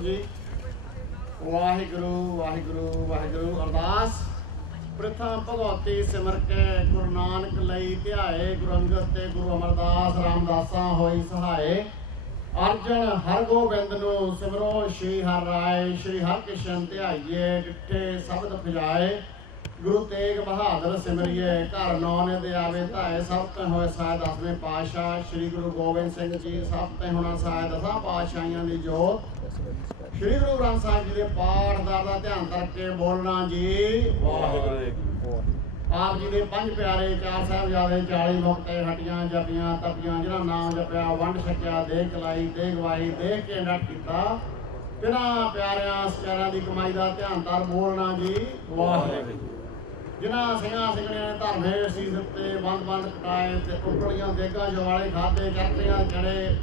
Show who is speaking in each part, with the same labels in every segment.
Speaker 1: ਸਤਨਾਮ ਜੀ। ਵਾਹਿਗੁਰੂ ਵਾਹਿਗੁਰੂ ਵਾਹਿਗੁਰੂ। ਅਰਦਾਸ। ਪ੍ਰਥਮ ਭਗਵਤੀ ਸਿਮਰ ਕੇ ਗੁਰੂ ਨਾਨਕ ਲਈ ਧਿਆਏ, ਗੁਰੂ ਅੰਗਦ ਤੇ ਗੁਰੂ ਅਮਰਦਾਸ ਰਾਮਦਾਸਾਂ ਹੋਈ ਸਹਾਏ। ਅਰਜਨ ਹਰਗੋਬਿੰਦ ਨੂੰ ਸਿਮਰੋ, ਸ਼੍ਰੀ ਹਰਿ ਰਾਏ, ਸ਼੍ਰੀ ਹਰਿਕ੍ਰਿਸ਼ਨ ਧਿਆਈਏ, ਡਿੱਠੇ ਸ਼ਬਦ ਫਜਾਏ ਗੁਰੂ ਤੇਗ ਬਹਾਦਰ ਸਿਮਰਿਏ ਘਰ ਨੌਨੇ ਦੇ ਆਵੇ ਧਾਏ ਸਭ ਤੇ ਹੋਏ ਸਾਇ ਦਸਵੇਂ ਪਾਤਸ਼ਾਹ ਸ੍ਰੀ ਗੁਰੂ ਗੋਬਿੰਦ ਸਿੰਘ ਜੀ ਸਭ ਤੇ ਹੋਣਾ ਸਾਇ ਦਸਾਂ ਪਾਤਸ਼ਾਹੀਆਂ ਦੀ ਜੋਤ। ਸ੍ਰੀ ਗੁਰੂ ਗ੍ਰੰਥ ਸਾਹਿਬ ਜੀ ਦੇ ਪਾਠ ਦਾ ਦਾ ਧਿਆਨ ਕਰਕੇ ਬੋਲਣਾ ਜੀ। ਵਾਹਿਗੁਰੂ ਆਪ ਜੀ ਦੇ ਪੰਜ ਪਿਆਰੇ ਚਾਰ ਸਾਹਿਬਜ਼ਾਦੇ 40 ਮੁਕਤੇ ਹਟੀਆਂ ਜਪੀਆਂ ਤਪੀਆਂ ਜਿਹਨਾਂ ਨਾਮ ਜਪਿਆ ਵੰਡ ਛਕਿਆ ਦੇ ਕਲਾਈ ਦੇ ਗਵਾਈ ਦੇਖ ਕੇ ਨਟ ਕੀਤਾ। ਜਿਨ੍ਹਾਂ ਪਿਆਰਿਆਂ ਸਚਾਰਾਂ ਦੀ ਕਮਾਈ ਦਾ ਧਿਆਨ ਤਰ ਬੋਲਣਾ ਜੀ। ਵਾਹਿਗੁਰੂ ਜਿਨ੍ਹਾਂ ਸਿੰਘਾਂ ਸਿੰਘਣੀਆਂ ਨੇ ਧਰਮੇ ਸੀਸ ਉੱਤੇ ਬੰਦ ਬੰਦ ਕਟਾਏ ਤੇ ਉਪਲੀਆਂ ਦੇਗਾਂ ਜਵਾਲੇ ਖਾਦੇ ਕਰਤੀਆਂ ਜੜੇ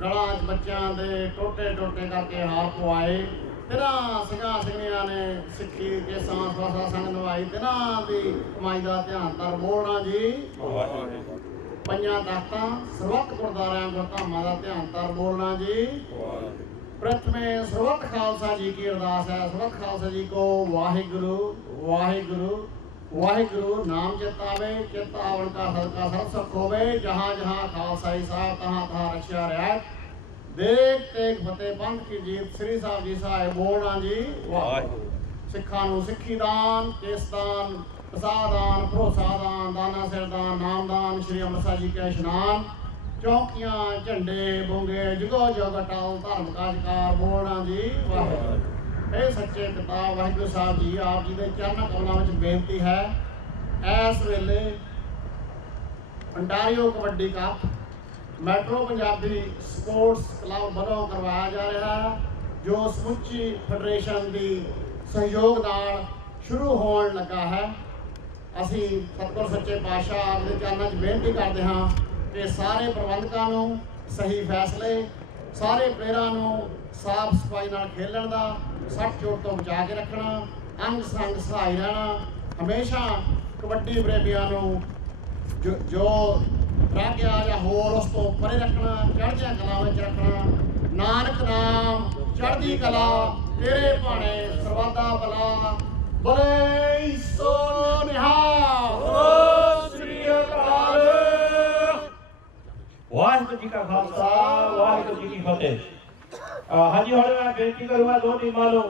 Speaker 1: ਗਲਾਂ 'ਚ ਬੱਚਿਆਂ ਦੇ ਟੋਟੇ ਟੋਟੇ ਕਰਕੇ ਹਾਰ ਪਵਾਏ। ਤਿਨਾਂ ਸਿੰਘਾਂ ਸਿੰਘਣੀਆਂ ਨੇ ਸਿੱਖੀ ਕੇ ਸਾਂਸ ਵਾਸਾ ਸੰਗ ਨਵਾਈ ਤਿਨਾਂ ਦੀ ਕਮਾਈ ਦਾ ਧਿਆਨ ਤਰ ਬੋਲਣਾ ਜੀ। ਪੰਜਾਂ ਤਖਤਾਂ ਸਰਬੱਤ ਗੁਰਦਾਰਿਆਂ ਗੁਰਧਾਮਾਂ ਦਾ ਧਿਆਨ ਤਰ ਬੋਲਣਾ ਜੀ। ਪ੍ਰਥਮੇ ਸਰਬੱਤ ਖਾਲਸਾ ਜੀ ਕੀ ਅਰਦਾਸ ਹੈ। ਸਰਬੱਤ ਖਾਲਸਾ ਜੀ ਕੋ ਵਾਹਿਗੁਰੂ ਵਾਹਿਗੁਰੂ। ਵਾਹਿਗੁਰੂ ਨਾਮ ਚਿਤਾਵੇ ਚਿਤ ਆਵਣ ਕਾ ਸਦਕਾ ਸਭ ਸੁਖ ਹੋਵੇ ਜਹਾਂ ਜਹਾਂ ਖਾਲਸਾਈ ਸਾਹਿਬ ਤਹਾਂ ਤਹਾਂ ਰਖਿਆ ਰਹਿ। ਦੇਖ ਤੇਗ ਫਤਿਹ ਪੰਥ ਕੀ ਜੀਤ ਸ੍ਰੀ ਸਾਹਿਬ ਜੀ ਸਾਹਿਬ ਬੋਲਣਾ ਜੀ। ਵਾਹਿਗੁਰੂ। ਸਿੱਖਾਂ ਨੂੰ ਸਿੱਖੀ ਦਾਨ ਕੇਸ ਦਾਨ ਪ੍ਰਸਾਦ ਦਾਨ ਭਰੋਸਾ ਦਾਨ ਦਾਨਾ ਸਿਰ ਦਾਨ ਨਾਮ ਦਾਨ ਸ੍ਰੀ ਅੰਮ੍ਰਿਤਸਰ ਜੀ ਕੇ ਇਸ਼ਨਾਨ। ਚੌਕੀਆਂ ਝੰਡੇ ਬੋਂਗੇ ਜਗੋ ਜਗ ਟਾਲ ਧਰਮ ਕਾਜਕਾਰ ਬੋਲਣਾ ਜੀ। ਵਾਹਿਗੁਰੂ। ਇਹ ਸੱਚੇ ਕਿਤਾਬ ਵਾਹਿਗੁਰੂ ਸਾਹਿਬ ਜੀ, ਆਪ ਜੀ ਦੇ ਚਰਨ ਕਮਲਾਂ ਵਿੱਚ ਬੇਨਤੀ ਹੈ, ਇਸ ਵੇਲੇ Ontario kabaddi cup metro Punjabi sports club ਵੱਲੋਂ ਕਰਵਾਇਆ ਜਾ ਰਿਹਾ ਹੈ, ਜੋ ਸਮੁੱਚੀ ਫੈਡਰੇਸ਼ਨ ਦੀ ਸਹਿਯੋਗ ਨਾਲ ਸ਼ੁਰੂ ਹੋਣ ਲੱਗਾ ਹੈ। ਅਸੀਂ ਸਤਿਗੁਰ ਸੱਚੇ ਪਾਤਸ਼ਾਹ ਆਪ ਦੇ ਚਰਨਾਂ 'ਚ ਬੇਨਤੀ ਕਰਦੇ ਹਾਂ ਕਿ ਸਾਰੇ ਪ੍ਰਬੰਧਕਾਂ ਨੂੰ ਸਹੀ ਫੈਸਲੇ, ਸਾਰੇ ਪਲੇਅਰਾਂ ਨੂੰ ਸਾਫ਼ ਸਫ਼ਾਈ ਨਾਲ ਖੇਲਣ ਦਾ, ਸੱਟ ਚੋਟ ਤੋਂ ਬਚਾ ਕੇ ਰੱਖਣਾ, ਅੰਗ ਸੰਗ ਸਹਾਈ ਰਹਿਣਾ, ਹਮੇਸ਼ਾ ਕਬੱਡੀ ਪ੍ਰੇਮੀਆਂ ਨੂੰ ਜੋ ਰਾਗਿਆ ਜਾਂ ਹੋਰ ਉਸ ਤੋਂ ਪਰੇ ਰੱਖਣਾ, ਚੜ੍ਹਦੀਆਂ ਕਲਾ ਵਿੱਚ ਰੱਖਣਾ, ਨਾਨਕ ਨਾਮ ਚੜ੍ਹਦੀ ਕਲਾ, ਤੇਰੇ ਭਾਣੇ ਸਰਵਾਦਾ ਭਲਾ, ਬਲੇ ਸੋ ਨਿਹਾਲ।
Speaker 2: ਸ੍ਰੀ ਅਕਾਲ। ਵਾਹਿਗੁਰੂ ਜੀ ਕਾ ਖਾਲਸਾ, ਵਾਹਿਗੁਰੂ ਜੀ ਕੀ ਫਤਿਹ। ਹਾਂਜੀ ਹੁਣ ਮੈਂ ਬੇਨਤੀ ਕਰੂੰਗਾ ਦੋ ਟੀਮਾਂ ਨੂੰ।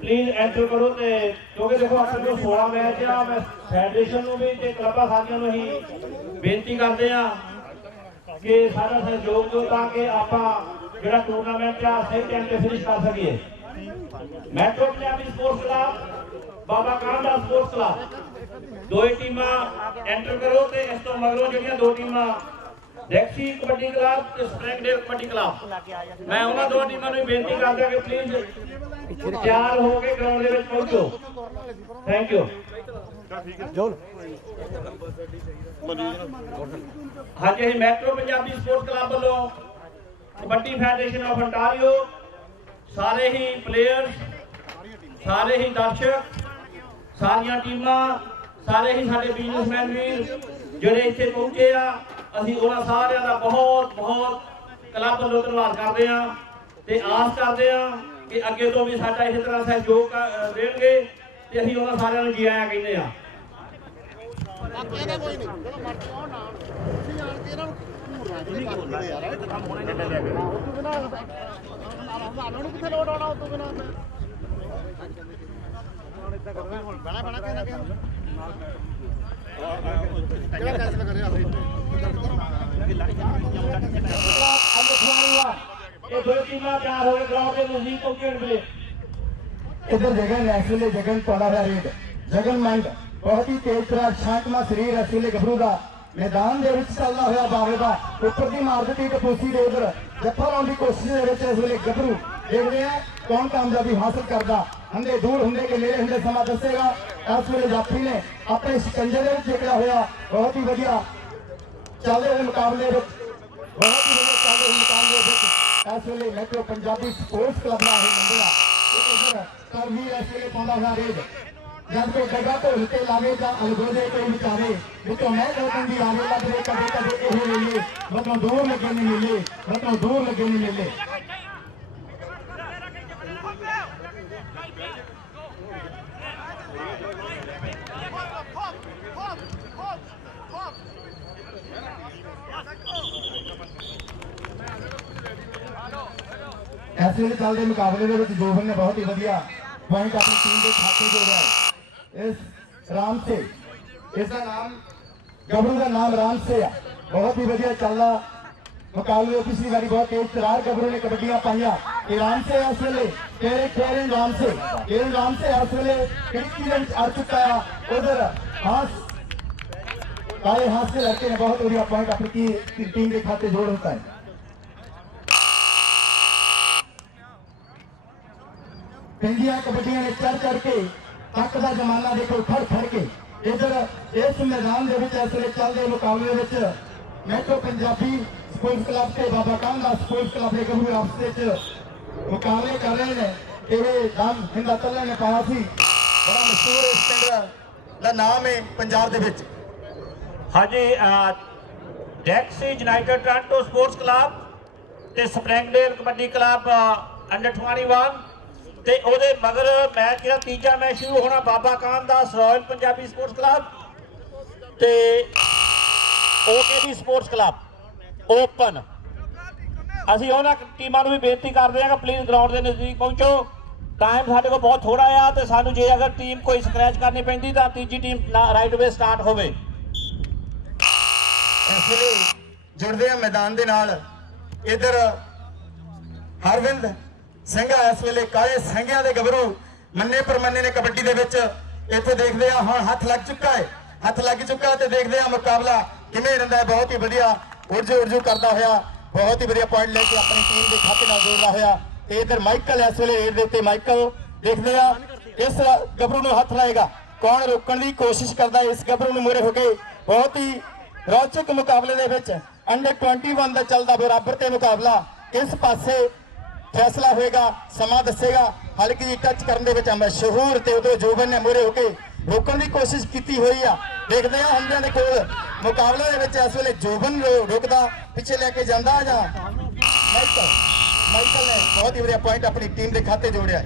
Speaker 2: ਪਲੀਜ਼ ਐਂਟਰ ਕਰੋ ਤੇ, ਕਿਉਂਕਿ ਦੇਖੋ ਆਪਣੇ ਕੋਲ 16 ਮੈਚ ਆ, ਮੈਂ ਫੈਡਰੇਸ਼ਨ ਨੂੰ ਵੀ ਤੇ ਕਲੱਬਾਂ ਸਾਥੀਆਂ ਨੂੰ ਹੀ ਬੇਨਤੀ ਕਰਦੇ ਆ ਕਿ ਸਾਡਾ ਸਹਿਯੋਗ ਦਿਓ ਤਾਂ ਕਿ ਆਪਾਂ ਜਿਹੜਾ ਟੂਰਨਾਮੈਂਟ ਆ, ਸਹੀ ਟਾਈਮ ਤੇ ਫਿਨਿਸ਼ ਕਰ ਸਕੀਏ। Metro Punjabi sports club Baba Kanda sports club ਦੋ ਟੀਮਾਂ ਐਂਟਰ ਕਰੋ ਤੇ ਇਸ ਤੋਂ ਮਗਰੋਂ ਜਿਹੜੀਆਂ ਦੋ ਟੀਮਾਂ ਡੈਕਸੀ ਕਬੱਡੀ ਕਲੱਬ ਤੇ ਸਪ੍ਰਿੰਗਡੇਲ ਕਬੱਡੀ ਕਲੱਬ ਮੈਂ ਉਹਨਾਂ ਦੋ ਟੀਮਾਂ ਨੂੰ ਬੇਨਤੀ ਕਰਦਾ ਕਿ ਪਲੀਜ਼ ਤਿਆਰ ਹੋ ਕੇ ਗਰਾਊਂਡ ਦੇ ਵਿੱਚ ਪਹੁੰਚੋ। ਥੈਂਕ ਯੂ ਹਾਂਜੀ, ਅਸੀਂ ਮੈਟਰੋ ਪੰਜਾਬੀ ਸਪੋਰਟਸ ਕਲੱਬ ਵੱਲੋਂ ਕਬੱਡੀ ਫੈਡਰੇਸ਼ਨ ਆਫ ਅੰਟਾਰੀਓ ਸਾਰੇ ਹੀ ਪਲੇਅਰਸ ਸਾਰੇ ਹੀ ਦਰਸ਼ਕ, ਸਾਰੀਆਂ ਟੀਮਾਂ, ਸਾਰੇ ਹੀ ਸਾਡੇ ਬਿਜ਼ਨਸਮੈਨ ਵੀ ਜਿਹੜੇ ਇੱਥੇ ਪਹੁੰਚੇ ਆ ਅਸੀਂ ਉਹਨਾਂ ਸਾਰਿਆਂ ਦਾ ਬਹੁਤ ਬਹੁਤ ਕਲੱਬ ਵੱਲੋਂ ਧੰਨਵਾਦ ਕਰਦੇ ਆ ਤੇ ਆਸ ਕਰਦੇ ਆ ਕਿ ਅੱਗੇ ਤੋਂ ਵੀ ਸਾਡਾ ਇਸੇ ਤਰ੍ਹਾਂ ਸਹਿਯੋਗ ਦੇਣਗੇ ਤੇ ਅਸੀਂ ਉਹਨਾਂ ਸਾਰਿਆਂ ਨੂੰ ਜੀ ਆਇਆਂ ਕਹਿੰਦੇ ਆ
Speaker 1: ਬਾਕੀ ਇਹਦਾ ਕੋਈ ਨਹੀਂ। ਜਦੋਂ ਮਰਜ਼ੀ ਆਉਣ ਨਾ ਆਉਣ। ਤੁਸੀਂ ਆਣ ਕੇ ਇਹਨਾਂ ਨੂੰ ਘੂਰਨਾ ਜਿਹੜੇ ਕਰਦੇ ਯਾਰ ਇਹ ਤਾਂ ਕੰਮ ਹੋਣੇ ਚੱਲੇ ਜਾ ਕੇ। ਉਹ ਤੋਂ ਬਿਨਾ ਸਾਨੂੰ ਨੂੰ ਕਿੱਥੇ ਲੋਡ ਆਉਣਾ ਉਹ ਤੋਂ ਬਿਨਾ ਹੁਣ ਇਦਾਂ ਕਰਨਾ ਹੁਣ ਬਣਾ ਬਣਾ ਕੇ ਨਾ। ਅਸੀਂ
Speaker 2: ਇਹ ਦੋ ਟੀਮਾਂ ਦੇ
Speaker 3: ਜਗਨ ਐਸਲੇ ਦਾ ਰੇਡ। ਜਗਨ ਮੰਗ ਬਹੁਤ ਹੀ ਤੇਜ਼ ਤਰ੍ਹਾਂ ਸ਼ਾਂਤਮਾ ਸਰੀਰ ਐਸਲੇ ਗੱਭਰੂ ਦਾ। ਮੈਦਾਨ ਦੇ ਵਿੱਚ ਚੱਲਦਾ ਹੋਇਆ ਬਾਵੇ ਦਾ। ਉੱਪਰ ਦੀ ਮਾਰ ਦਿੱਤੀ ਕਪੂਸੀ ਦੇ ਉਧਰ। ਜੱਫਾ ਲਾਉਣ ਦੀ ਕੋਸ਼ਿਸ਼ ਦੇ ਵਿੱਚ ਇਸ ਵੇਲੇ ਗੱਭਰੂ। ਦੇਖਦੇ ਆ ਕੌਣ ਕਾਮਯਾਬੀ ਹਾਸਲ ਕਰਦਾ। ਹੰਦੇ ਦੂਰ ਹੁੰਦੇ ਕਿ ਨੇੜੇ ਹੁੰਦੇ ਸਮਾਂ ਦੱਸੇਗਾ। ਇਸ ਵੇਲੇ ਜਾਫੀ ਨੇ ਆਪਣੇ ਸ਼ਿਕੰਜੇ ਦੇ ਵਿੱਚ ਜਿਕੜਾ ਹੋਇਆ, ਬਹੁਤ ਹੀ ਵਧੀਆ ਚੱਲਦੇ ਹੋਏ ਮੁਕਾਬਲੇ ਵਿੱਚ, ਬਹੁਤ ਹੀ ਵਧੀਆ ਚੱਲਦੇ ਹੋਏ ਮੁਕਾਬਲੇ ਵਿੱਚ ਇਸ ਵੇਲੇ ਮੈਟਰੋ ਪੰਜਾਬੀ ਸਪੋਰਟਸ ਕਲੱਬ ਨਾਲ ਇਹ ਮੰਡਲਾ ਇਧਰ ਕਰਵੀ ਇਸ ਵੇਲੇ ਪਾਉਂਦਾ ਹੋਇਆ ਰੇਡ ਜਦ ਕੋਈ ਡੱਗਾ ਢੋਲ ਤੇ ਲਾਵੇ ਤਾਂ ਅਲਗੋਦੇ ਕੋਈ ਵਿਚਾਰੇ, ਵਿੱਚੋਂ ਮੈਂ ਲੋਕਾਂ ਦੀ ਆਵੇ ਲੱਭਦੇ ਕਦੇ ਕਦੇ ਇਹ ਵੇਲੇ ਮਤੋਂ ਦੂਰ ਲੱਗੇ ਨਹੀਂ ਮਿਲੇ ਮਤੋਂ ਦੂਰ ਲੱਗੇ ਨਹੀਂ ਮਿਲੇ। ਇਸ ਵੇਲੇ ਚੱਲਦੇ ਮੁਕਾਬਲੇ ਦੇ ਵਿੱਚ ਜੋਬਨ ਨੇ ਬਹੁਤ ਹੀ ਵਧੀਆ ਪੁਆਇੰਟ ਆਪਣੀ ਟੀਮ ਦੇ ਖਾਤੇ ਜੋੜਿਆ ਹੈ ਇਸ ਰਾਮ ਸੇ ਇਸ ਦਾ ਨਾਮ ਗੱਭਰੂ ਦਾ ਨਾਮ ਰਾਮ ਸੇ ਆ ਬਹੁਤ ਹੀ ਵਧੀਆ ਚੱਲਦਾ ਮੁਕਾਬਲੇ ਵਿੱਚ ਪਿਛਲੀ ਵਾਰੀ ਬਹੁਤ ਤੇਜ਼ ਤਰਾਰ ਗੱਭਰੂ ਨੇ ਕਬੱਡੀਆਂ ਪਾਈਆਂ ਇਹ ਰਾਮ ਸੇ ਇਸ ਵੇਲੇ ਕੇਰੇ ਕੇਰਨ ਰਾਮ ਸੇ ਕੇਰਨ ਰਾਮ ਸੇ ਇਸ ਵੇਲੇ ਖਿੜਕੀ ਦੇ ਵਿੱਚ ਅੜ ਚੁੱਕਾ ਆ ਉਧਰ ਹਾਸ ਕਾਲੇ ਹਾਸ ਦੇ ਲੜਕੇ ਨੇ ਬਹੁਤ ਵਧੀਆ ਪੁਆਇੰਟ ਆਪਣੀ ਟੀਮ ਦੇ ਖਾਤੇ ਜੋੜ ਦਿੱਤਾ ਹੈ ਪਿੰਡੀਆਂ ਕਬੱਡੀਆਂ ਨੇ ਚੜ ਚੜ ਕੇ ਤੱਕ ਦਾ ਜ਼ਮਾਨਾ ਦੇ ਕੋਲ ਫੜ ਫੜ ਕੇ। ਇਧਰ ਇਸ ਮੈਦਾਨ ਦੇ ਵਿੱਚ ਇਸ ਵੇਲੇ ਚੱਲਦੇ ਮੁਕਾਬਲੇ ਵਿੱਚ ਮੈਟਰੋ ਪੰਜਾਬੀ ਸਪੋਰਟਸ ਕਲੱਬ ਤੇ ਬਾਬਾ ਕਾਂਦਾ ਸਪੋਰਟਸ ਕਲੱਬ ਦੇ ਗੱਭਰੂ ਆਪਸ ਵਿੱਚ ਮੁਕਾਬਲੇ ਕਰ ਰਹੇ ਨੇ। ਇਹ ਨਾਮ ਹਿੰਦਾ ਤੱਲੇ ਨੇ ਪਾਇਆ ਸੀ। ਬੜਾ ਮਸ਼ਹੂਰ ਇਸ ਪਿੰਡ ਦਾ ਨਾਮ ਹੈ ਪੰਜਾਬ ਦੇ ਵਿੱਚ।
Speaker 2: ਹਾਂਜੀ Dixie United Toronto sports club ਤੇ ਸਪ੍ਰਿੰਗਡੇਲ ਕਬੱਡੀ ਕਲੱਬ ਅੰਡਰ 21 ਤੇ ਉਹਦੇ ਮਗਰ ਮੈਚ ਜਿਹੜਾ ਤੀਜਾ ਮੈਚ ਸ਼ੁਰੂ ਹੋਣਾ Baba Kan Das royal Punjabi sports club ਤੇ ਓਕੇਡੀ ਸਪੋਰਟਸ ਕਲੱਬ, ਓਪਨ। ਅਸੀਂ ਉਹਨਾਂ ਟੀਮਾਂ ਨੂੰ ਵੀ ਬੇਨਤੀ ਕਰਦੇ ਹਾਂ ਕਿ ਪਲੀਜ਼ ਗਰਾਊਂਡ ਦੇ ਨਜ਼ਦੀਕ ਪਹੁੰਚੋ। ਟਾਈਮ ਸਾਡੇ ਕੋਲ ਬਹੁਤ ਥੋੜਾ ਆ ਤੇ ਸਾਨੂੰ ਜੇ ਅਗਰ ਟੀਮ ਕੋਈ ਸਕ੍ਰੈਚ ਕਰਨੀ ਪੈਂਦੀ ਤਾਂ ਤੀਜੀ ਟੀਮ ਰਾਈਟ ਵੇ ਸਟਾਰਟ ਹੋਵੇ।
Speaker 3: ਇਸ ਵੇਲੇ ਜੁੜਦੇ ਆ ਮੈਦਾਨ ਦੇ ਨਾਲ। ਇਧਰ ਹਰਵਿੰਦ ਸਿੰਘਾ ਇਸ ਵੇਲੇ ਕਾਲੇ ਸਿੰਘਿਆਂ ਦੇ ਗੱਭਰੂ ਮੰਨੇ ਪਰਮੰਨੇ ਨੇ ਕਬੱਡੀ ਦੇ ਵਿੱਚ ਇੱਥੇ ਦੇਖਦੇ ਆ ਹੁਣ ਹੱਥ ਲੱਗ ਚੁੱਕਾ ਹੈ, ਹੱਥ ਲੱਗ ਚੁੱਕਾ ਤੇ ਦੇਖਦੇ ਆ ਮੁਕਾਬਲਾ ਕਿਵੇਂ ਰਹਿੰਦਾ ਹੈ। ਬਹੁਤ ਹੀ ਵਧੀਆ ਉਰਜੂ ਉਰਜੂ ਕਰਦਾ ਹੋਇਆ, ਬਹੁਤ ਹੀ ਵਧੀਆ ਪੁਆਇੰਟ ਲੈ ਕੇ ਆਪਣੀ ਟੀਮ ਦੇ ਖਾਤੇ ਨਾਲ ਜੋੜਦਾ ਹੋਇਆ ਤੇ ਇਧਰ ਮਾਈਕਲ ਇਸ ਵੇਲੇ ਰੇਡ ਦੇ ਉੱਤੇ ਮਾਈਕਲ ਦੇਖਦੇ ਆ ਇਸ ਗੱਭਰੂ ਨੂੰ ਹੱਥ ਲਾਏਗਾ। ਕੌਣ ਰੋਕਣ ਦੀ ਕੋਸ਼ਿਸ਼ ਕਰਦਾ ਇਸ ਗੱਭਰੂ ਨੂੰ ਮੂਹਰੇ ਹੋ ਕੇ ਬਹੁਤ ਹੀ ਰੌਚਕ ਮੁਕਾਬਲੇ ਦੇ ਵਿੱਚ ਅੰਡਰ 21 ਦਾ ਚੱਲਦਾ ਬਰਾਬਰ ਤੇ ਮੁਕਾਬਲਾ ਕਿਸ ਪਾਸੇ ਫੈਸਲਾ ਹੋਏਗਾ, ਸਮਾਂ ਦੱਸੇਗਾ। ਹਲਕੀ ਜਿਹੀ ਟੱਚ ਕਰਨ ਦੇ ਵਿੱਚ ਮਸ਼ਹੂਰ ਤੇ ਉਦੋਂ ਜੋਬਨ ਨੇ ਮੂਹਰੇ ਹੋ ਕੇ ਰੋਕਣ ਦੀ ਕੋਸ਼ਿਸ਼ ਕੀਤੀ ਹੋਈ ਆ। ਦੇਖਦੇ ਆ ਹੁੰਦਿਆਂ ਦੇ ਕੋਲ ਮੁਕਾਬਲੇ ਦੇ ਵਿੱਚ ਇਸ ਵੇਲੇ ਜੋਬਨ ਰੁਕਦਾ, ਪਿੱਛੇ ਲੈ ਕੇ ਜਾਂਦਾ ਜਾਂ ਮਾਈਕਲ। ਮਾਈਕਲ ਨੇ ਬਹੁਤ ਹੀ ਵਧੀਆ ਪੁਆਇੰਟ ਆਪਣੀ ਟੀਮ ਦੇ ਖਾਤੇ ਜੋੜਿਆ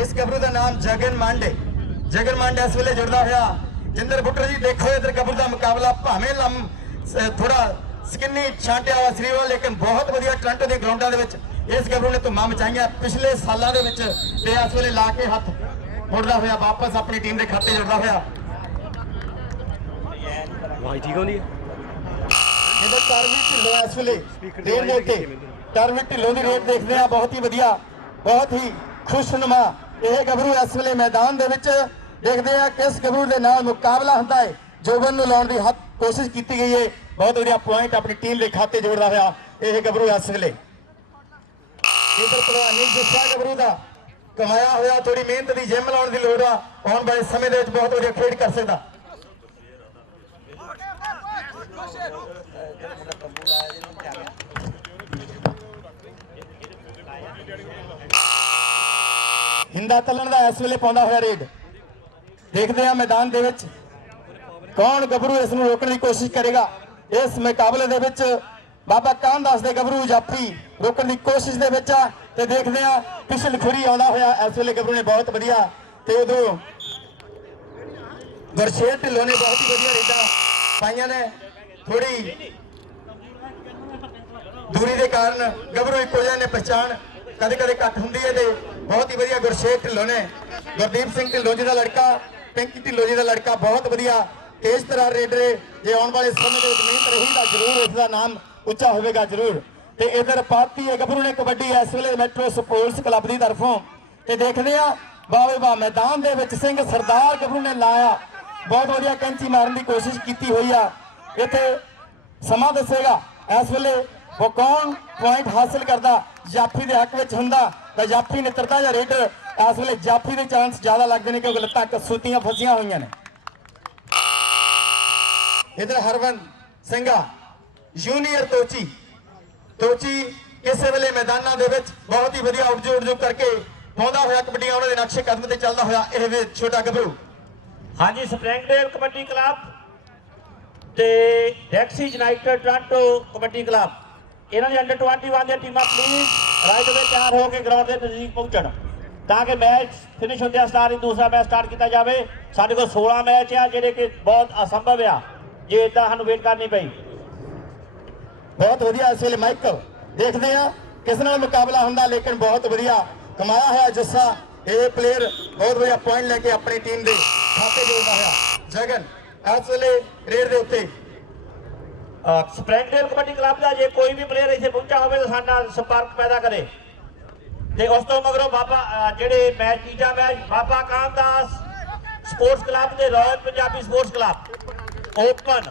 Speaker 3: ਇਸ ਗੱਭਰੂ ਦਾ ਨਾਮ ਜਗਨ ਮੰਡੇ। ਜਗਨ ਮੰਡ ਇਸ ਵੇਲੇ ਜੁੜਦਾ ਹੋਇਆ। ਜਿੰਦਰ ਬੁੱਟਰ ਜੀ ਦੇਖੋ ਇਧਰ ਗੱਭਰੂ ਦਾ ਮੁਕਾਬਲਾ। ਭਾਵੇਂ ਲੰਮ ਥੋੜਾ ਸਕਿੰਨੀ ਛਾਂਟਿਆ ਹੋਇਆ ਸਰੀਰ ਵਾਲਾ ਲੇਕਿਨ ਬਹੁਤ ਵਧੀਆ ਟ੍ਰਾਂਟੋ ਦੇ ਗਰਾਊਂਡਾਂ ਦੇ ਵਿੱਚ ਇਸ ਗੱਭਰੂ ਨੇ ਧੁੰਮਾਂ ਮਚਾਈਆਂ। ਪਿਛਲੇ ਸਾਲਾਂ ਦੇ ਵਿੱਚ ਤੇ ਇਸ ਵੇਲੇ ਲਾ ਕੇ ਹੱਥ ਮੁੜਦਾ ਹੋਇਆ ਵਾਪਸ ਆਪਣੀ ਟੀਮ ਦੇ ਖਾਤੇ ਜੁੜਦਾ ਹੋਇਆ।
Speaker 4: ਵਾਈ ਠੀਕ ਹੁੰਦੀ ਹੈ?
Speaker 3: ਇਹਦਾ ਟਰਵੀ ਢਿੱਲੋਂ ਇਸ ਵੇਲੇ। ਰੇਡ ਦੇ ਉੱਤੇ। ਟਰਵੀ ਢਿੱਲੋਂ ਦੀ ਰੇਡ ਦੇਖਦੇ ਆ ਬਹੁਤ ਹੀ ਵਧੀਆ ਬਹੁਤ ਹੀ ਖੁਸ਼ਨੁਮਾ ਇਹ ਗੱਭਰੂ ਇਸ ਵੇਲੇ ਮੈਦਾਨ ਦੇ ਵਿੱਚ ਦੇਖਦੇ ਆ ਕਿਸ ਗੱਭਰੂ ਦੇ ਨਾਲ ਮੁਕਾਬਲਾ ਹੁੰਦਾ ਹੈ। ਜੋਬਨ ਨੂੰ ਲਾਉਣ ਦੀ ਹੱਥ ਕੋਸ਼ਿਸ਼ ਕੀਤੀ ਗਈ ਹੈ। ਬਹੁਤ ਵਧੀਆ ਪੁਆਇੰਟ ਆਪਣੀ ਟੀਮ ਦੇ ਖਾਤੇ ਜੋੜਦਾ ਹੋਇਆ ਇਹ ਗੱਭਰੂ ਇਸ ਵੇਲੇ। ਇਧਰ ਪ੍ਰਵਾਨੀ ਗੁੱਸਾ ਗੱਭਰੂ ਦਾ? ਕਮਾਇਆ ਹੋਇਆ ਥੋੜੀ ਮਿਹਨਤ ਦੀ ਜਿੰਮ ਲਾਉਣ ਦੀ ਲੋੜ ਆ, ਆਉਣ ਵਾਲੇ ਸਮੇਂ ਦੇ ਵਿੱਚ ਬਹੁਤ ਵਧੀਆ ਖੇਡ ਕਰ ਸਕਦਾ। ਹਿੰਦਾ ਤਲਣ ਦਾ ਇਸ ਵੇਲੇ ਪਾਉਂਦਾ ਹੋਇਆ ਰੇਡ। ਦੇਖਦੇ ਆ ਮੈਦਾਨ ਦੇ ਵਿੱਚ ਕੌਣ ਗੱਭਰੂ ਇਸ ਨੂੰ ਰੋਕਣ ਦੀ ਕੋਸ਼ਿਸ਼ ਕਰੇਗਾ। ਇਸ ਮੁਕਾਬਲੇ ਦੇ ਵਿੱਚ ਬਾਬਾ ਕਾਨਦਾਸ ਦੇ ਗੱਭਰੂ ਜਾਫੀ ਰੋਕਣ ਦੀ ਕੋਸ਼ਿਸ਼ ਦੇ ਵਿੱਚ ਆ ਤੇ ਦੇਖਦੇ ਆ ਪਿਛਲ ਖੁਰੀ ਆਉਂਦਾ ਹੋਇਆ ਇਸ ਵੇਲੇ ਗੱਭਰੂ ਨੇ ਬਹੁਤ ਵਧੀਆ ਤੇ ਉਦੋਂ ਗੁਰਸ਼ੇਰ ਢਿੱਲੋਂ ਨੇ ਬਹੁਤ ਹੀ ਵਧੀਆ ਰੇਡਾਂ ਪਾਈਆਂ ਨੇ। ਥੋੜੀ ਦੂਰੀ ਦੇ ਕਾਰਨ ਗੱਭਰੂ ਇੱਕੋ ਜਿਹੇ ਨੇ ਪਛਾਣ। ਕਦੇ ਕਦੇ ਘੱਟ ਹੁੰਦੀ ਹੈ ਤੇ ਬਹੁਤ ਹੀ ਵਧੀਆ ਗੁਰਸ਼ੇਰ ਢਿੱਲੋਂ ਨੇ। ਗੁਰਦੀਪ ਸਿੰਘ ਢਿੱਲੋਂ ਜੀ ਦਾ ਲੜਕਾ, ਪਿੰਕੀ ਢਿੱਲੋਂ ਜੀ ਦਾ ਲੜਕਾ, ਬਹੁਤ ਵਧੀਆ ਤੇਜ਼ ਤਰਾਰ ਰੇਡਰ ਜੇ ਆਉਣ ਵਾਲੇ ਸਮੇਂ ਦੇ ਵਿੱਚ ਮਿਹਨਤ ਰਹੀ ਤਾਂ ਜ਼ਰੂਰ ਇਸ ਦਾ ਨਾਮ ਉੱਚਾ ਹੋਵੇਗਾ, ਜ਼ਰੂਰ। ਤੇ ਇਧਰ ਪਾਤੀ ਹੈ ਗੱਭਰੂ ਨੇ ਕਬੱਡੀ ਇਸ ਵੇਲੇ ਮੈਟਰੋ ਸਪੋਰਟਸ ਕਲੱਬ ਦੀ ਤਰਫੋਂ। ਤੇ ਦੇਖਦੇ ਆ ਬਾਵੇ ਬਾ ਮੈਦਾਨ ਦੇ ਵਿੱਚ ਸਿੰਘ ਸਰਦਾਰ ਗੱਭਰੂ ਨੇ ਲਾਇਆ। ਬਹੁਤ ਵਧੀਆ ਕੈਂਚੀ ਮਾਰਨ ਦੀ ਕੋਸ਼ਿਸ਼ ਕੀਤੀ ਹੋਈ ਆ। ਇੱਥੇ ਸਮਾਂ ਦੱਸੇਗਾ, ਇਸ ਵੇਲੇ ਉਹ ਕੌਣ ਪੁਆਇੰਟ ਹਾਸਲ ਕਰਦਾ, ਜਾਫੀ ਦੇ ਹੱਕ ਵਿੱਚ ਹੁੰਦਾ। ਤਾਂ ਜਾਫੀ ਨੇ ਤਰਦਾ ਜਾਂ ਰੇਡਰ ਇਸ ਵੇਲੇ ਜਾਫੀ ਦੇ ਚਾਂਸ ਜ਼ਿਆਦਾ ਲੱਗਦੇ ਨੇ ਕਿਉਂਕਿ ਲੱਤਾਂ ਕਸੂਤੀਆਂ ਫਸੀਆਂ ਹੋਈਆਂ ਨੇ। ਇਧਰ ਹਰਵੰਦ ਸਿੰਘਾ ਜੂਨੀਅਰ ਤੋਚੀ ਤੋਚੀ ਕਿਸੇ ਵੇਲੇ ਮੈਦਾਨਾਂ ਦੇ ਵਿੱਚ ਬਹੁਤ ਹੀ ਵਧੀਆ ਉਪਜੋ ਉਪਜੋ ਕਰਕੇ ਪਾਉਂਦਾ ਹੋਇਆ ਕਬੱਡੀਆਂ ਉਹਨਾਂ ਦੇ ਨਕਸ਼ੇ ਕਦਮ ਤੇ ਚੱਲਦਾ ਹੋਇਆ ਇਹ ਵੀ ਛੋਟਾ ਗੱਭਰੂ।
Speaker 2: ਹਾਂਜੀ, ਸਪ੍ਰਿੰਗਡੇਲ ਕਬੱਡੀ ਕਲੱਬ ਤੇ Dixie United Toronto kabaddi club. ਇਹਨਾਂ ਦੀ ਅੰਡਰ 21 ਦੀਆਂ ਟੀਮਾਂ ਪਲੀਜ਼ ਰਾਈਟ ਵੇ ਤਿਆਰ ਹੋ ਕੇ ਗਰਾਊਂਡ ਦੇ ਨਜ਼ਦੀਕ ਪਹੁੰਚਣ ਤਾਂ ਕਿ ਮੈਚ ਫਿਨਿਸ਼ ਹੁੰਦਿਆਂ ਸਟਾਰ ਹੀ ਦੂਸਰਾ ਮੈਚ ਸਟਾਰਟ ਕੀਤਾ ਜਾਵੇ। ਸਾਡੇ ਕੋਲ 16 ਮੈਚ ਆ ਜਿਹੜੇ ਕਿ ਬਹੁਤ ਅਸੰਭਵ ਆ। ਜੇ ਇਦਾਂ ਸਾਨੂੰ ਵੇਟ ਕਰਨੀ ਪਈ।
Speaker 3: ਬਹੁਤ ਵਧੀਆ ਇਸ ਵੇਲੇ ਮਾਈਕਲ ਦੇਖਦੇ ਆ ਕਿਸ ਨਾਲ ਮੁਕਾਬਲਾ ਹੁੰਦਾ ਲੇਕਿਨ ਬਹੁਤ ਵਧੀਆ ਕਮਾਇਆ ਹੋਇਆ ਜੱਸਾ। ਇਹ ਪਲੇਅਰ ਬਹੁਤ ਵਧੀਆ ਪੁਆਇੰਟ ਲੈ ਕੇ ਆਪਣੀ ਟੀਮ ਦੇ ਖਾਤੇ ਜੋੜਦਾ ਹੋਇਆ। ਜਗਨ ਇਸ ਵੇਲੇ ਰੇਡ ਦੇ ਉੱਤੇ।
Speaker 2: ਸਪ੍ਰਿੰਗਡੇਲ ਕਬੱਡੀ ਕਲੱਬ ਦਾ ਜੇ ਕੋਈ ਵੀ ਪਲੇਅਰ ਇੱਥੇ ਪਹੁੰਚਾ ਹੋਵੇ ਤਾਂ ਸਾਡੇ ਸੰਪਰਕ ਪੈਦਾ ਕਰੇ। ਤੇ ਉਸ ਤੋਂ ਮਗਰੋਂ ਬਾਬਾ ਜਿਹੜੇ ਮੈਚ ਤੀਜਾ match Baba Kamdas sports club ਤੇ royal Punjabi sports club open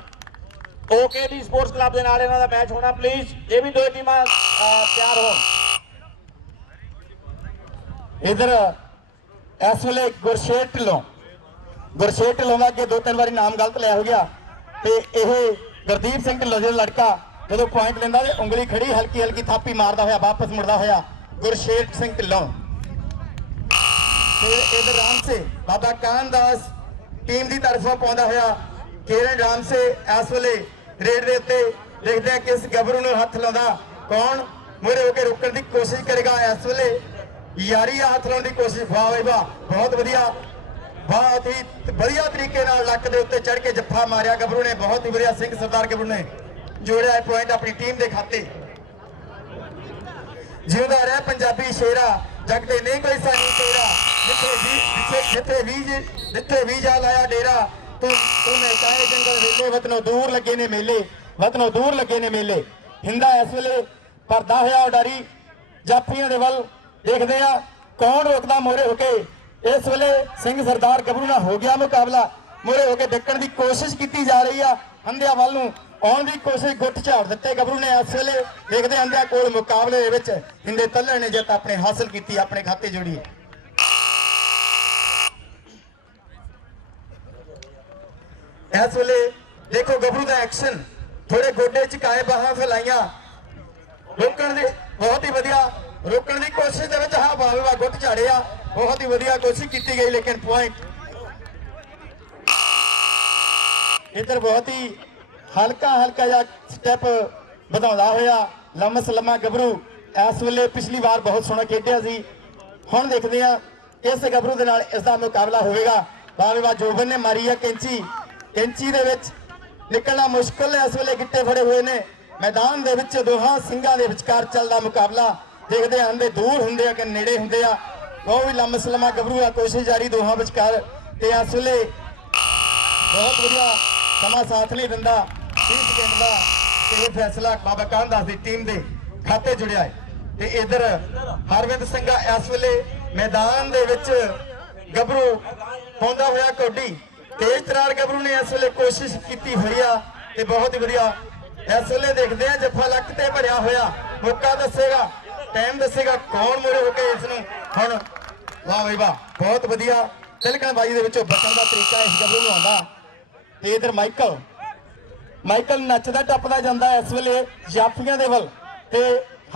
Speaker 2: okay ਦੀ ਸਪੋਰਟਸ ਕਲੱਬ ਦੇ ਨਾਲ ਇਹਨਾਂ ਦਾ ਮੈਚ ਹੋਣਾ ਪਲੀਜ਼ ਇਹ ਵੀ ਦੋ ਟੀਮਾਂ ਤਿਆਰ ਹੋਣ।
Speaker 3: ਇਧਰ, ਇਸ ਵੇਲੇ ਗੁਰਸ਼ੇਰ ਢਿੱਲੋਂ ਗੁਰਸ਼ੇਰ ਢਿੱਲੋਂ ਦਾ ਅੱਗੇ ਦੋ ਤਿੰਨ ਵਾਰੀ ਨਾਮ ਗਲਤ ਲਿਆ ਹੋ ਗਿਆ। ਤੇ ਇਹ ਗੁਰਦੀਪ ਸਿੰਘ ਢਿੱਲੋਂ, ਜਿਹੜਾ ਲੜਕਾ, ਜਦੋਂ ਪੁਆਇੰਟ ਲੈਂਦਾ ਤੇ ਉਂਗਲੀ ਖੜੀ ਹਲਕੀ ਹਲਕੀ ਥਾਪੀ ਮਾਰਦਾ ਹੋਇਆ, ਵਾਪਸ ਮੁੜਦਾ ਹੋਇਆ ਗੁਰਸ਼ੇਰ ਸਿੰਘ ਢਿੱਲੋਂ। ਤੇ ਇਧਰ ਰਾਮ ਸੇ ਬਾਬਾ ਕਾਨਦਾਸ ਟੀਮ ਦੀ ਤਰਫੋਂ ਪਾਉਂਦਾ ਹੋਇਆ ਕਿਰਨ ਰਾਮ ਸੇ ਇਸ ਵੇਲੇ ਰੇਡ ਦੇ ਉੱਤੇ ਦੇਖਦੇ ਆ ਕਿਸ ਗੱਭਰੂ ਨੂੰ ਹੱਥ ਲਾਉਂਦਾ, ਕੌਣ ਮੂਹਰੇ ਹੋ ਕੇ ਰੋਕਣ ਦੀ ਕੋਸ਼ਿਸ਼ ਕਰੇਗਾ ਇਸ ਵੇਲੇ। ਯਾਰੀ ਹੱਥ ਲਾਉਣ ਦੀ ਕੋਸ਼ਿਸ਼, ਵਾਹ ਬਈ ਵਾਹ, ਬਹੁਤ ਵਧੀਆ। ਬਹੁਤ ਹੀ ਵਧੀਆ ਤਰੀਕੇ ਨਾਲ ਲੱਕ ਦੇ ਉੱਤੇ ਚੜ ਕੇ ਜੱਫਾ ਮਾਰਿਆ ਗੱਭਰੂ ਨੇ, ਬਹੁਤ ਹੀ ਵਧੀਆ ਸਿੰਘ ਸਰਦਾਰ ਗੱਭਰੂ ਨੇ। ਜੋੜਿਆ ਇਹ ਪੁਆਇੰਟ ਆਪਣੀ ਟੀਮ ਦੇ ਖਾਤੇ। ਜਿਉਂਦਾ ਰਹਿ ਪੰਜਾਬੀ ਸ਼ੇਰਾ, ਜਗ ਤੇ ਨਹੀਂ ਕੋਈ ਸਾਨੀ ਤੇਰਾ। ਜਿੱਥੇ ਵੀ ਜਿੱਥੇ ਵੀ ਜੀ- ਜਿੱਥੇ ਵੀ ਜਾ ਲਾਇਆ ਡੇਰਾ ਤੂੰ ਤੂੰ ਮੈਂ ਕਾਏ ਜੰਗਲ ਵੇਲੇ ਵਤਨੋਂ ਦੂਰ ਲੱਗੇ ਨੇ ਮੇਲੇ, ਵਤਨੋਂ ਦੂਰ ਨੇ ਮੇਲੇ। ਹਿੰਦਾ ਇਸ ਵੇਲੇ ਪਰਦਾ ਹੋਇਆ ਉਡਾਰੀ ਜਾਫੀਆਂ ਦੇ ਵੱਲ ਦੇਖਦੇ ਆ, ਕੌਣ ਰੋਕਦਾ ਮੋਰੇ ਹੋ ਕੇ? ਇਸ ਵੇਲੇ ਸਿੰਘ ਸਰਦਾਰ ਗੱਭਰੂ ਨਾਲ ਹੋ ਗਿਆ ਮੁਕਾਬਲਾ। ਮੋਰੇ ਹੋ ਕੇ ਦੇਖਣ ਦੀ ਕੋਸ਼ਿਸ਼ ਕੀਤੀ ਜਾ ਰਹੀ ਆ, ਹੰਦਿਆ ਵੱਲ ਨੂੰ ਆਉਣ ਦੀ ਕੋਸ਼ਿਸ਼ ਗੁੱਟ ਝਾੜ ਦਿੱਤੇ ਗੱਭਰੂ ਨੇ ਇਸ ਵੇਲੇ। ਦੇਖਦੇ ਹੰਦਿਆ ਕੋਲ ਮੁਕਾਬਲੇ ਦੇ ਵਿੱਚ ਹਿੰਦੇ ਤੱਲਣ ਨੇ ਜਿੱਤ ਆਪਣੇ ਹਾਸਲ ਕੀਤੀ, ਆਪਣੇ ਖਾਤੇ ਜੋੜੀ ਇਸ ਵੇਲੇ ਦੇਖੋ ਗੱਭਰੂ ਦਾ ਐਕਸ਼ਨ ਥੋੜੇ ਗੋਡੇ ਝੁਕਾਏ ਬਾਹਾਂ ਫੈਲਾਈਆਂ। ਰੋਕਣ ਦੀ ਬਹੁਤ ਹੀ ਵਧੀਆ, ਰੋਕਣ ਦੀ ਕੋਸ਼ਿਸ਼ ਦੇ ਵਿੱਚ ਹਾਂ ਬਾਵੇ ਗੁੱਟ ਝਾੜਿਆ। ਬਹੁਤ ਹੀ ਵਧੀਆ ਕੋਸ਼ਿਸ਼ ਕੀਤੀ ਗਈ, ਲੇਕਿਨ ਪੁਆਇੰਟ ਇਧਰ ਬਹੁਤ ਹੀ ਹਲਕਾ ਹਲਕਾ ਜਿਹਾ ਸਟੈਪ ਵਧਾਉਂਦਾ ਹੋਇਆ ਲੰਮਸ ਲੰਮਾ ਗੱਭਰੂ। ਇਸ ਵੇਲੇ ਪਿਛਲੀ ਵਾਰ ਬਹੁਤ ਸੋਹਣਾ ਖੇਡਿਆ ਸੀ। ਹੁਣ ਦੇਖਦੇ ਆ ਇਸ ਗੱਭਰੂ ਦੇ ਨਾਲ ਇਸ ਦਾ ਮੁਕਾਬਲਾ ਹੋਵੇਗਾ। ਬਾਵੇ ਵਾ ਜੋਬਨ ਨੇ ਮਾਰੀ ਆ ਕੈਂਚੀ। ਕੈਂਚੀ ਦੇ ਵਿੱਚ ਨਿਕਲਣਾ ਮੁਸ਼ਕਲ ਹੈ, ਇਸ ਵੇਲੇ ਗਿੱਟੇ ਫੜੇ ਹੋਏ ਨੇ। ਮੈਦਾਨ ਦੇ ਵਿੱਚ ਦੋਹਾਂ ਸਿੰਘਾਂ ਦੇ ਵਿਚਕਾਰ ਚੱਲਦਾ ਮੁਕਾਬਲਾ। ਦੇਖਦੇ ਆਂ ਦੇ ਦੂਰ ਹੁੰਦੇ ਆ ਕਿ ਨੇੜੇ ਹੁੰਦੇ ਆ। ਉਹ ਵੀ ਲੰਮਸ ਗੱਭਰੂ ਆ, ਕੋਸ਼ਿਸ਼ ਜਾਰੀ ਦੋਹਾਂ ਵਿਚਕਾਰ। ਤੇ ਇਸ ਵੇਲੇ ਬਹੁਤ ਵਧੀਆ ਸਮਾਂ ਸਾਥ ਨਹੀਂ ਦਿੰਦਾ। 30 ਸਕਿੰਟ ਦਾ ਤੇ ਇਹ ਫੈਸਲਾ ਬਾਬਾ ਕਾਨਦਾਸ ਦੀ ਟੀਮ ਦੇ ਖਾਤੇ ਜੁੜਿਆ ਹੈ। ਤੇ ਇਧਰ ਹਰਵਿੰਦ ਸਿੰਘਾ ਇਸ ਵੇਲੇ ਮੈਦਾਨ ਦੇ ਵਿੱਚ ਗੱਭਰੂ ਪਾਉਂਦਾ ਹੋਇਆ ਕੌਡੀ ਤੇਜ ਤਰਾਰ ਗੱਭਰੂ ਨੇ ਇਸ ਵੇਲੇ ਕੋਸ਼ਿਸ਼ ਕੀਤੀ ਹੋਈ ਤੇ ਬਹੁਤ ਹੀ ਵਧੀਆ। ਇਸ ਵੇਲੇ ਦੇਖਦੇ ਆ ਜੱਫਾ ਲੱਕ ਤੇ ਭਰਿਆ ਹੋਇਆ। ਮੌਕਾ ਦੱਸੇਗਾ ਟਾਈਮ ਦੱਸੇਗਾ ਕੌਣ ਮੋਰੇ ਹੋ ਕੇ ਇਸ ਨੂੰ। ਹੁਣ ਵਾਹ ਬਈ ਵਾਹ, ਬਹੁਤ ਵਧੀਆ। ਤਿਲਕਣ ਬਾਜੀ ਦੇ ਵਿੱਚੋਂ ਬਚਣ ਦਾ ਤਰੀਕਾ ਇਸ ਗੱਭਰੂ ਨੂੰ ਆਉਂਦਾ। ਤੇ ਇਧਰ ਮਾਈਕਲ ਮਾਈਕਲ ਨੱਚਦਾ ਟੱਪਦਾ ਜਾਂਦਾ ਇਸ ਵੇਲੇ ਜਾਫੀਆਂ ਦੇ ਵੱਲ। ਤੇ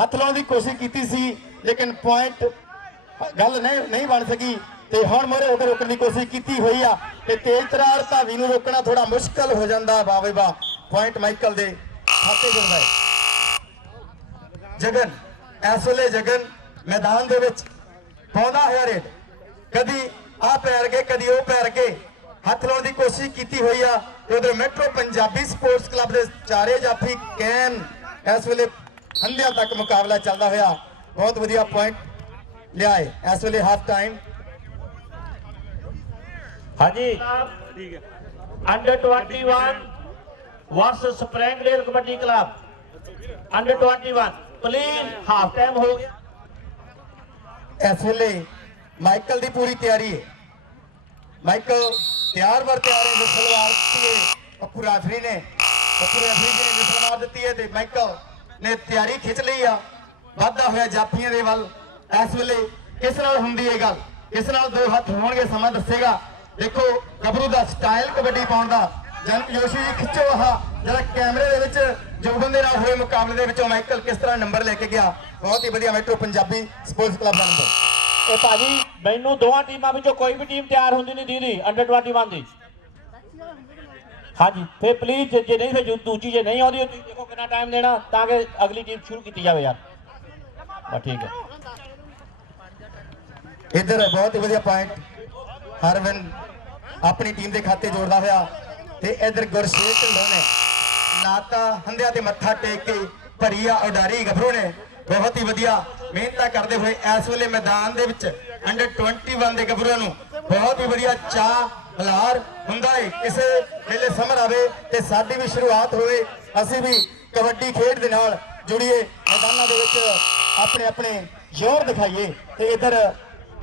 Speaker 3: ਹੱਥ ਲਾਉਣ ਦੀ ਕੋਸ਼ਿਸ਼ ਕੀਤੀ ਸੀ, ਲੇਕਿਨ ਪੁਆਇੰਟ ਗੱਲ ਨਹੀਂ ਨਹੀਂ ਬਣ ਸਕੀ। ਤੇ ਹੁਣ ਮੋਰੇ ਹੋ ਰੋਕਣ ਦੀ ਕੋਸ਼ਿਸ਼ ਕੀਤੀ ਹੋਈ ਆ ਤੇ ਤੇਜ਼ ਤਰਾਰ ਧਾਵੀ ਨੂੰ ਰੋਕਣਾ ਥੋੜਾ ਮੁਸ਼ਕਲ ਹੋ ਜਾਂਦਾ ਬਾਵੇ ਬਾ। ਪੁਆਇੰਟ ਮਾਈਕਲ ਦੇ ਖਾਤੇ ਜੁੜਦਾ ਜਗਨ, ਇਸ ਵੇਲੇ ਜਗਨ ਮੈਦਾਨ ਦੇ ਵਿੱਚ ਪਾਉਂਦਾ ਹੋਇਆ ਰੇਡ। ਕਦੀ ਆ ਪੈਰ ਕੇ ਕਦੀ ਉਹ ਪੈਰ ਕੇ ਹੱਥ ਲਾਉਣ ਦੀ ਕੋਸ਼ਿਸ਼ ਕੀਤੀ ਹੋਈ ਆ ਤੇ ਉਧਰ ਮੈਟਰੋ ਪੰਜਾਬੀ ਸਪੋਰਟਸ ਕਲੱਬ ਦੇ ਚਾਰੇ ਜਾਫੀ ਕੈਨ ਇਸ ਵੇਲੇ ਹੰਦਿਆਂ ਤੱਕ ਮੁਕਾਬਲਾ ਚੱਲਦਾ ਹੋਇਆ। ਬਹੁਤ ਵਧੀਆ ਪੁਆਇੰਟ ਲਿਆਏ। ਇਸ ਵੇਲੇ ਹਾਫ ਟਾਈਮ
Speaker 2: ਹਾਂਜੀ। ਠੀਕ ਹੈ। Under 21 versus Springdale kabaddi club under 21 please half time ਹੋ ਗਿਆ।
Speaker 3: ਇਸ ਵੇਲੇ ਮਾਈਕਲ ਦੀ ਪੂਰੀ ਤਿਆਰੀ ਹੈ। ਮਾਈਕਲ ਤਿਆਰ ਵਰ ਤਿਆਰ ਹੈ ਸਲਵਾਰ ਦਿੱਤੀ ਹੈ। ਪੱਪੂ ਰਾਫਰੀ ਨੇ ਪੱਪੂ ਰਾਫਰੀ ਜੀ ਨੇ ਸਲਵਾਰ ਦਿੱਤੀ ਹੈ ਤੇ ਮਾਈਕਲ ਨੇ ਤਿਆਰੀ ਖਿੱਚ ਲਈ ਆ। ਵਾਧਾ ਹੋਇਆ ਜਾਫੀਆਂ ਦੇ ਵੱਲ। ਇਸ ਵੇਲੇ ਕਿਸ ਨਾਲ ਹੁੰਦੀ ਹੈ ਗੱਲ? ਕਿਸ ਨਾਲ ਦੋ ਹੱਥ ਹੋਣਗੇ ਸਮਾਂ ਦੱਸੇਗਾ। ਦੇਖੋ ਗੱਭਰੂ ਦਾ ਸਟਾਈਲ ਕਬੱਡੀ ਪਾਉਣ ਦਾ। ਜਨ ਯੋਸ਼ੀ ਜੀ ਖਿੱਚੋ ਆਹ। ਜਿਹੜਾ ਕੈਮਰੇ ਦੇ ਵਿੱਚ ਜੋਬਨ ਦੇ ਨਾਲ ਹੋਏ ਮੁਕਾਬਲੇ ਦੇ ਵਿੱਚੋਂ ਮਾਈਕਲ ਕਿਸ ਤਰ੍ਹਾਂ ਨੰਬਰ ਲੈ ਕੇ ਗਿਆ? ਬਹੁਤ ਹੀ ਵਧੀਆ ਮੈਟਰੋ ਪੰਜਾਬੀ ਸਪੋਰਟਸ ਕਲੱਬ ਦਾ ਨੰਬਰ
Speaker 2: ਇਹ ਭਾਜੀ ਮੈਨੂੰ ਦੋਵਾਂ ਟੀਮਾਂ ਵਿੱਚੋਂ ਕੋਈ ਵੀ ਟੀਮ ਤਿਆਰ ਹੁੰਦੀ ਨਹੀਂ ਦੀਦੀ ਅੰਡਰ 21 ਦੀ। ਹਾਂਜੀ ਫਿਰ ਪਲੀਜ਼ ਜੇ ਨਹੀਂ ਫਿਰ ਦੂਜੀ ਜੇ ਨਹੀਂ ਆਉਂਦੀ ਤੁਸੀਂ ਦੇਖੋ ਕਿੰਨਾ ਟਾਈਮ ਦੇਣਾ ਤਾਂ ਕਿ ਅਗਲੀ ਟੀਮ ਸ਼ੁਰੂ ਕੀਤੀ ਜਾਵੇ ਯਾਰ। ਠੀਕ ਹੈ।
Speaker 3: ਇੱਧਰ ਬਹੁਤ ਹੀ ਵਧੀਆ ਪੁਆਇੰਟ ਹਰਵਿੰਦ ਆਪਣੀ ਟੀਮ ਦੇ ਖਾਤੇ ਜੋੜਦਾ ਹੋਇਆ ਤੇ ਇੱਧਰ ਗੁਰਸ਼ੇਰ ਢਿੱਲੋਂ ਨੇ ਨਾਤਾ ਹੰਦਿਆਂ ਤੇ ਮੱਥਾ ਟੇਕ ਕੇ ਭਰੀਆ ਉਡਾਰੀ ਗੱਭਰੂ ਨੇ। ਬਹੁਤ ਹੀ ਵਧੀਆ ਮਿਹਨਤਾਂ ਕਰਦੇ ਹੋਏ ਇਸ ਵੇਲੇ ਮੈਦਾਨ ਦੇ ਵਿੱਚ ਅੰਡਰ 21 ਦੇ ਗੱਭਰੂਆਂ ਨੂੰ ਬਹੁਤ ਹੀ ਵਧੀਆ ਚਾਹ ਹਲਾਰ ਹੁੰਦਾ ਏ। ਕਿਸੇ ਵੇਲੇ ਸਮਰ ਆਵੇ ਤੇ ਸਾਡੀ ਵੀ ਸ਼ੁਰੂਆਤ ਹੋਵੇ, ਅਸੀਂ ਵੀ ਕਬੱਡੀ ਖੇਡ ਦੇ ਨਾਲ ਜੁੜੀਏ। ਮੈਦਾਨਾਂ ਦੇ ਵਿੱਚ ਆਪਣੇ ਆਪਣੇ ਜ਼ੋਰ ਦਿਖਾਈਏ ਤੇ ਇੱਧਰ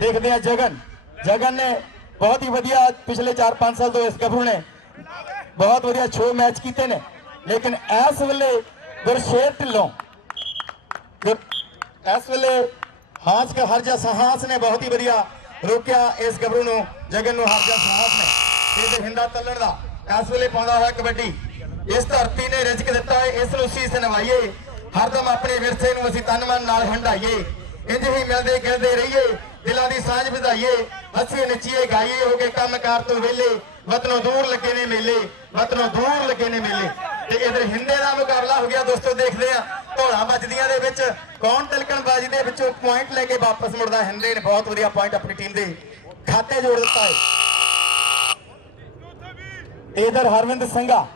Speaker 3: ਦੇਖਦੇ ਆ ਜਗਨ। ਜਗਨ ਨੇ ਬਹੁਤ ਹੀ ਵਧੀਆ ਪਿਛਲੇ 4-5 ਸਾਲ ਤੋਂ ਇਸ ਗੱਭਰੂ ਨੇ ਬਹੁਤ ਵਧੀਆ ਛੋ ਮੈਚ ਕੀਤੇ ਨੇ। ਲੇਕਿਨ ਇਸ ਵੇਲੇ ਗੁਰਸ਼ੇਰ ਢਿੱਲੋਂ ਇਸ ਵੇਲੇ ਹਾਸ ਕੇ ਹਰਜਾ ਸਹਾਸ ਨੇ ਬਹੁਤ ਹੀ ਵਧੀਆ ਰੋਕਿਆ ਇਸ ਗੱਭਰੂ ਨੂੰ, ਜਗਨ ਨੂੰ ਹਰਜਾ ਸਹਾਸ ਨੇ। ਇਹਦੇ ਹਿੰਦਾ ਤੱਲਣ ਦਾ, ਇਸ ਵੇਲੇ ਪਾਉਂਦਾ ਹੋਇਆ ਕਬੱਡੀ। ਇਸ ਧਰਤੀ ਨੇ ਰਿਜ਼ਕ ਦਿੱਤਾ ਹੈ ਇਸ ਨੂੰ ਸੀਸ ਨਵਾਈਏ। ਹਰਦਮ ਆਪਣੇ ਵਿਰਸੇ ਨੂੰ ਅਸੀਂ ਤਨ ਮਨ ਨਾਲ ਹੰਡਾਈਏ ਇੰਜ ਹੀ ਮਿਲਦੇ ਗਿਲਦੇ ਰਹੀਏ, ਦਿਲਾਂ ਦੀ ਸਾਂਝ ਵਧਾਈਏ। ਹੱਸੀਏ ਨੱਚੀਏ, ਗਾਈਏ ਹੋ ਕੇ ਕੰਮਕਾਰ ਤੋਂ ਵਿਹਲੇ। ਵਤਨੋਂ ਦੂਰ ਲੱਗੇ ਨੇ ਮੇਲੇ, ਵਤਨੋਂ ਦੂਰ ਲੱਗੇ ਨੇ ਮੇਲੇ। ਤੇ ਇਧਰ ਹਿੰਦੇ ਦਾ ਮੁਕਾਬਲਾ ਹੋ ਗਿਆ, ਦੋਸਤੋ ਦੇਖਦੇ ਆ ਢੋਲਾਂ ਵੱਜਦੀਆਂ ਦੇ ਵਿੱਚ। ਕੌਣ ਤਿਲਕਣ ਦੇ ਵਿੱਚੋਂ ਪੁਆਇੰਟ ਲੈ ਕੇ ਵਾਪਸ ਮੁੜਦਾ, ਹਿੰਦੇ ਨੇ ਬਹੁਤ ਵਧੀਆ ਪੁਆਇੰਟ ਆਪਣੀ ਟੀਮ ਦੇ ਖਾਤੇ ਜੋੜ ਦਿੱਤਾ ਹੈ। ਇਧਰ ਹਰਵਿੰਦ ਸਿੰਘਾ,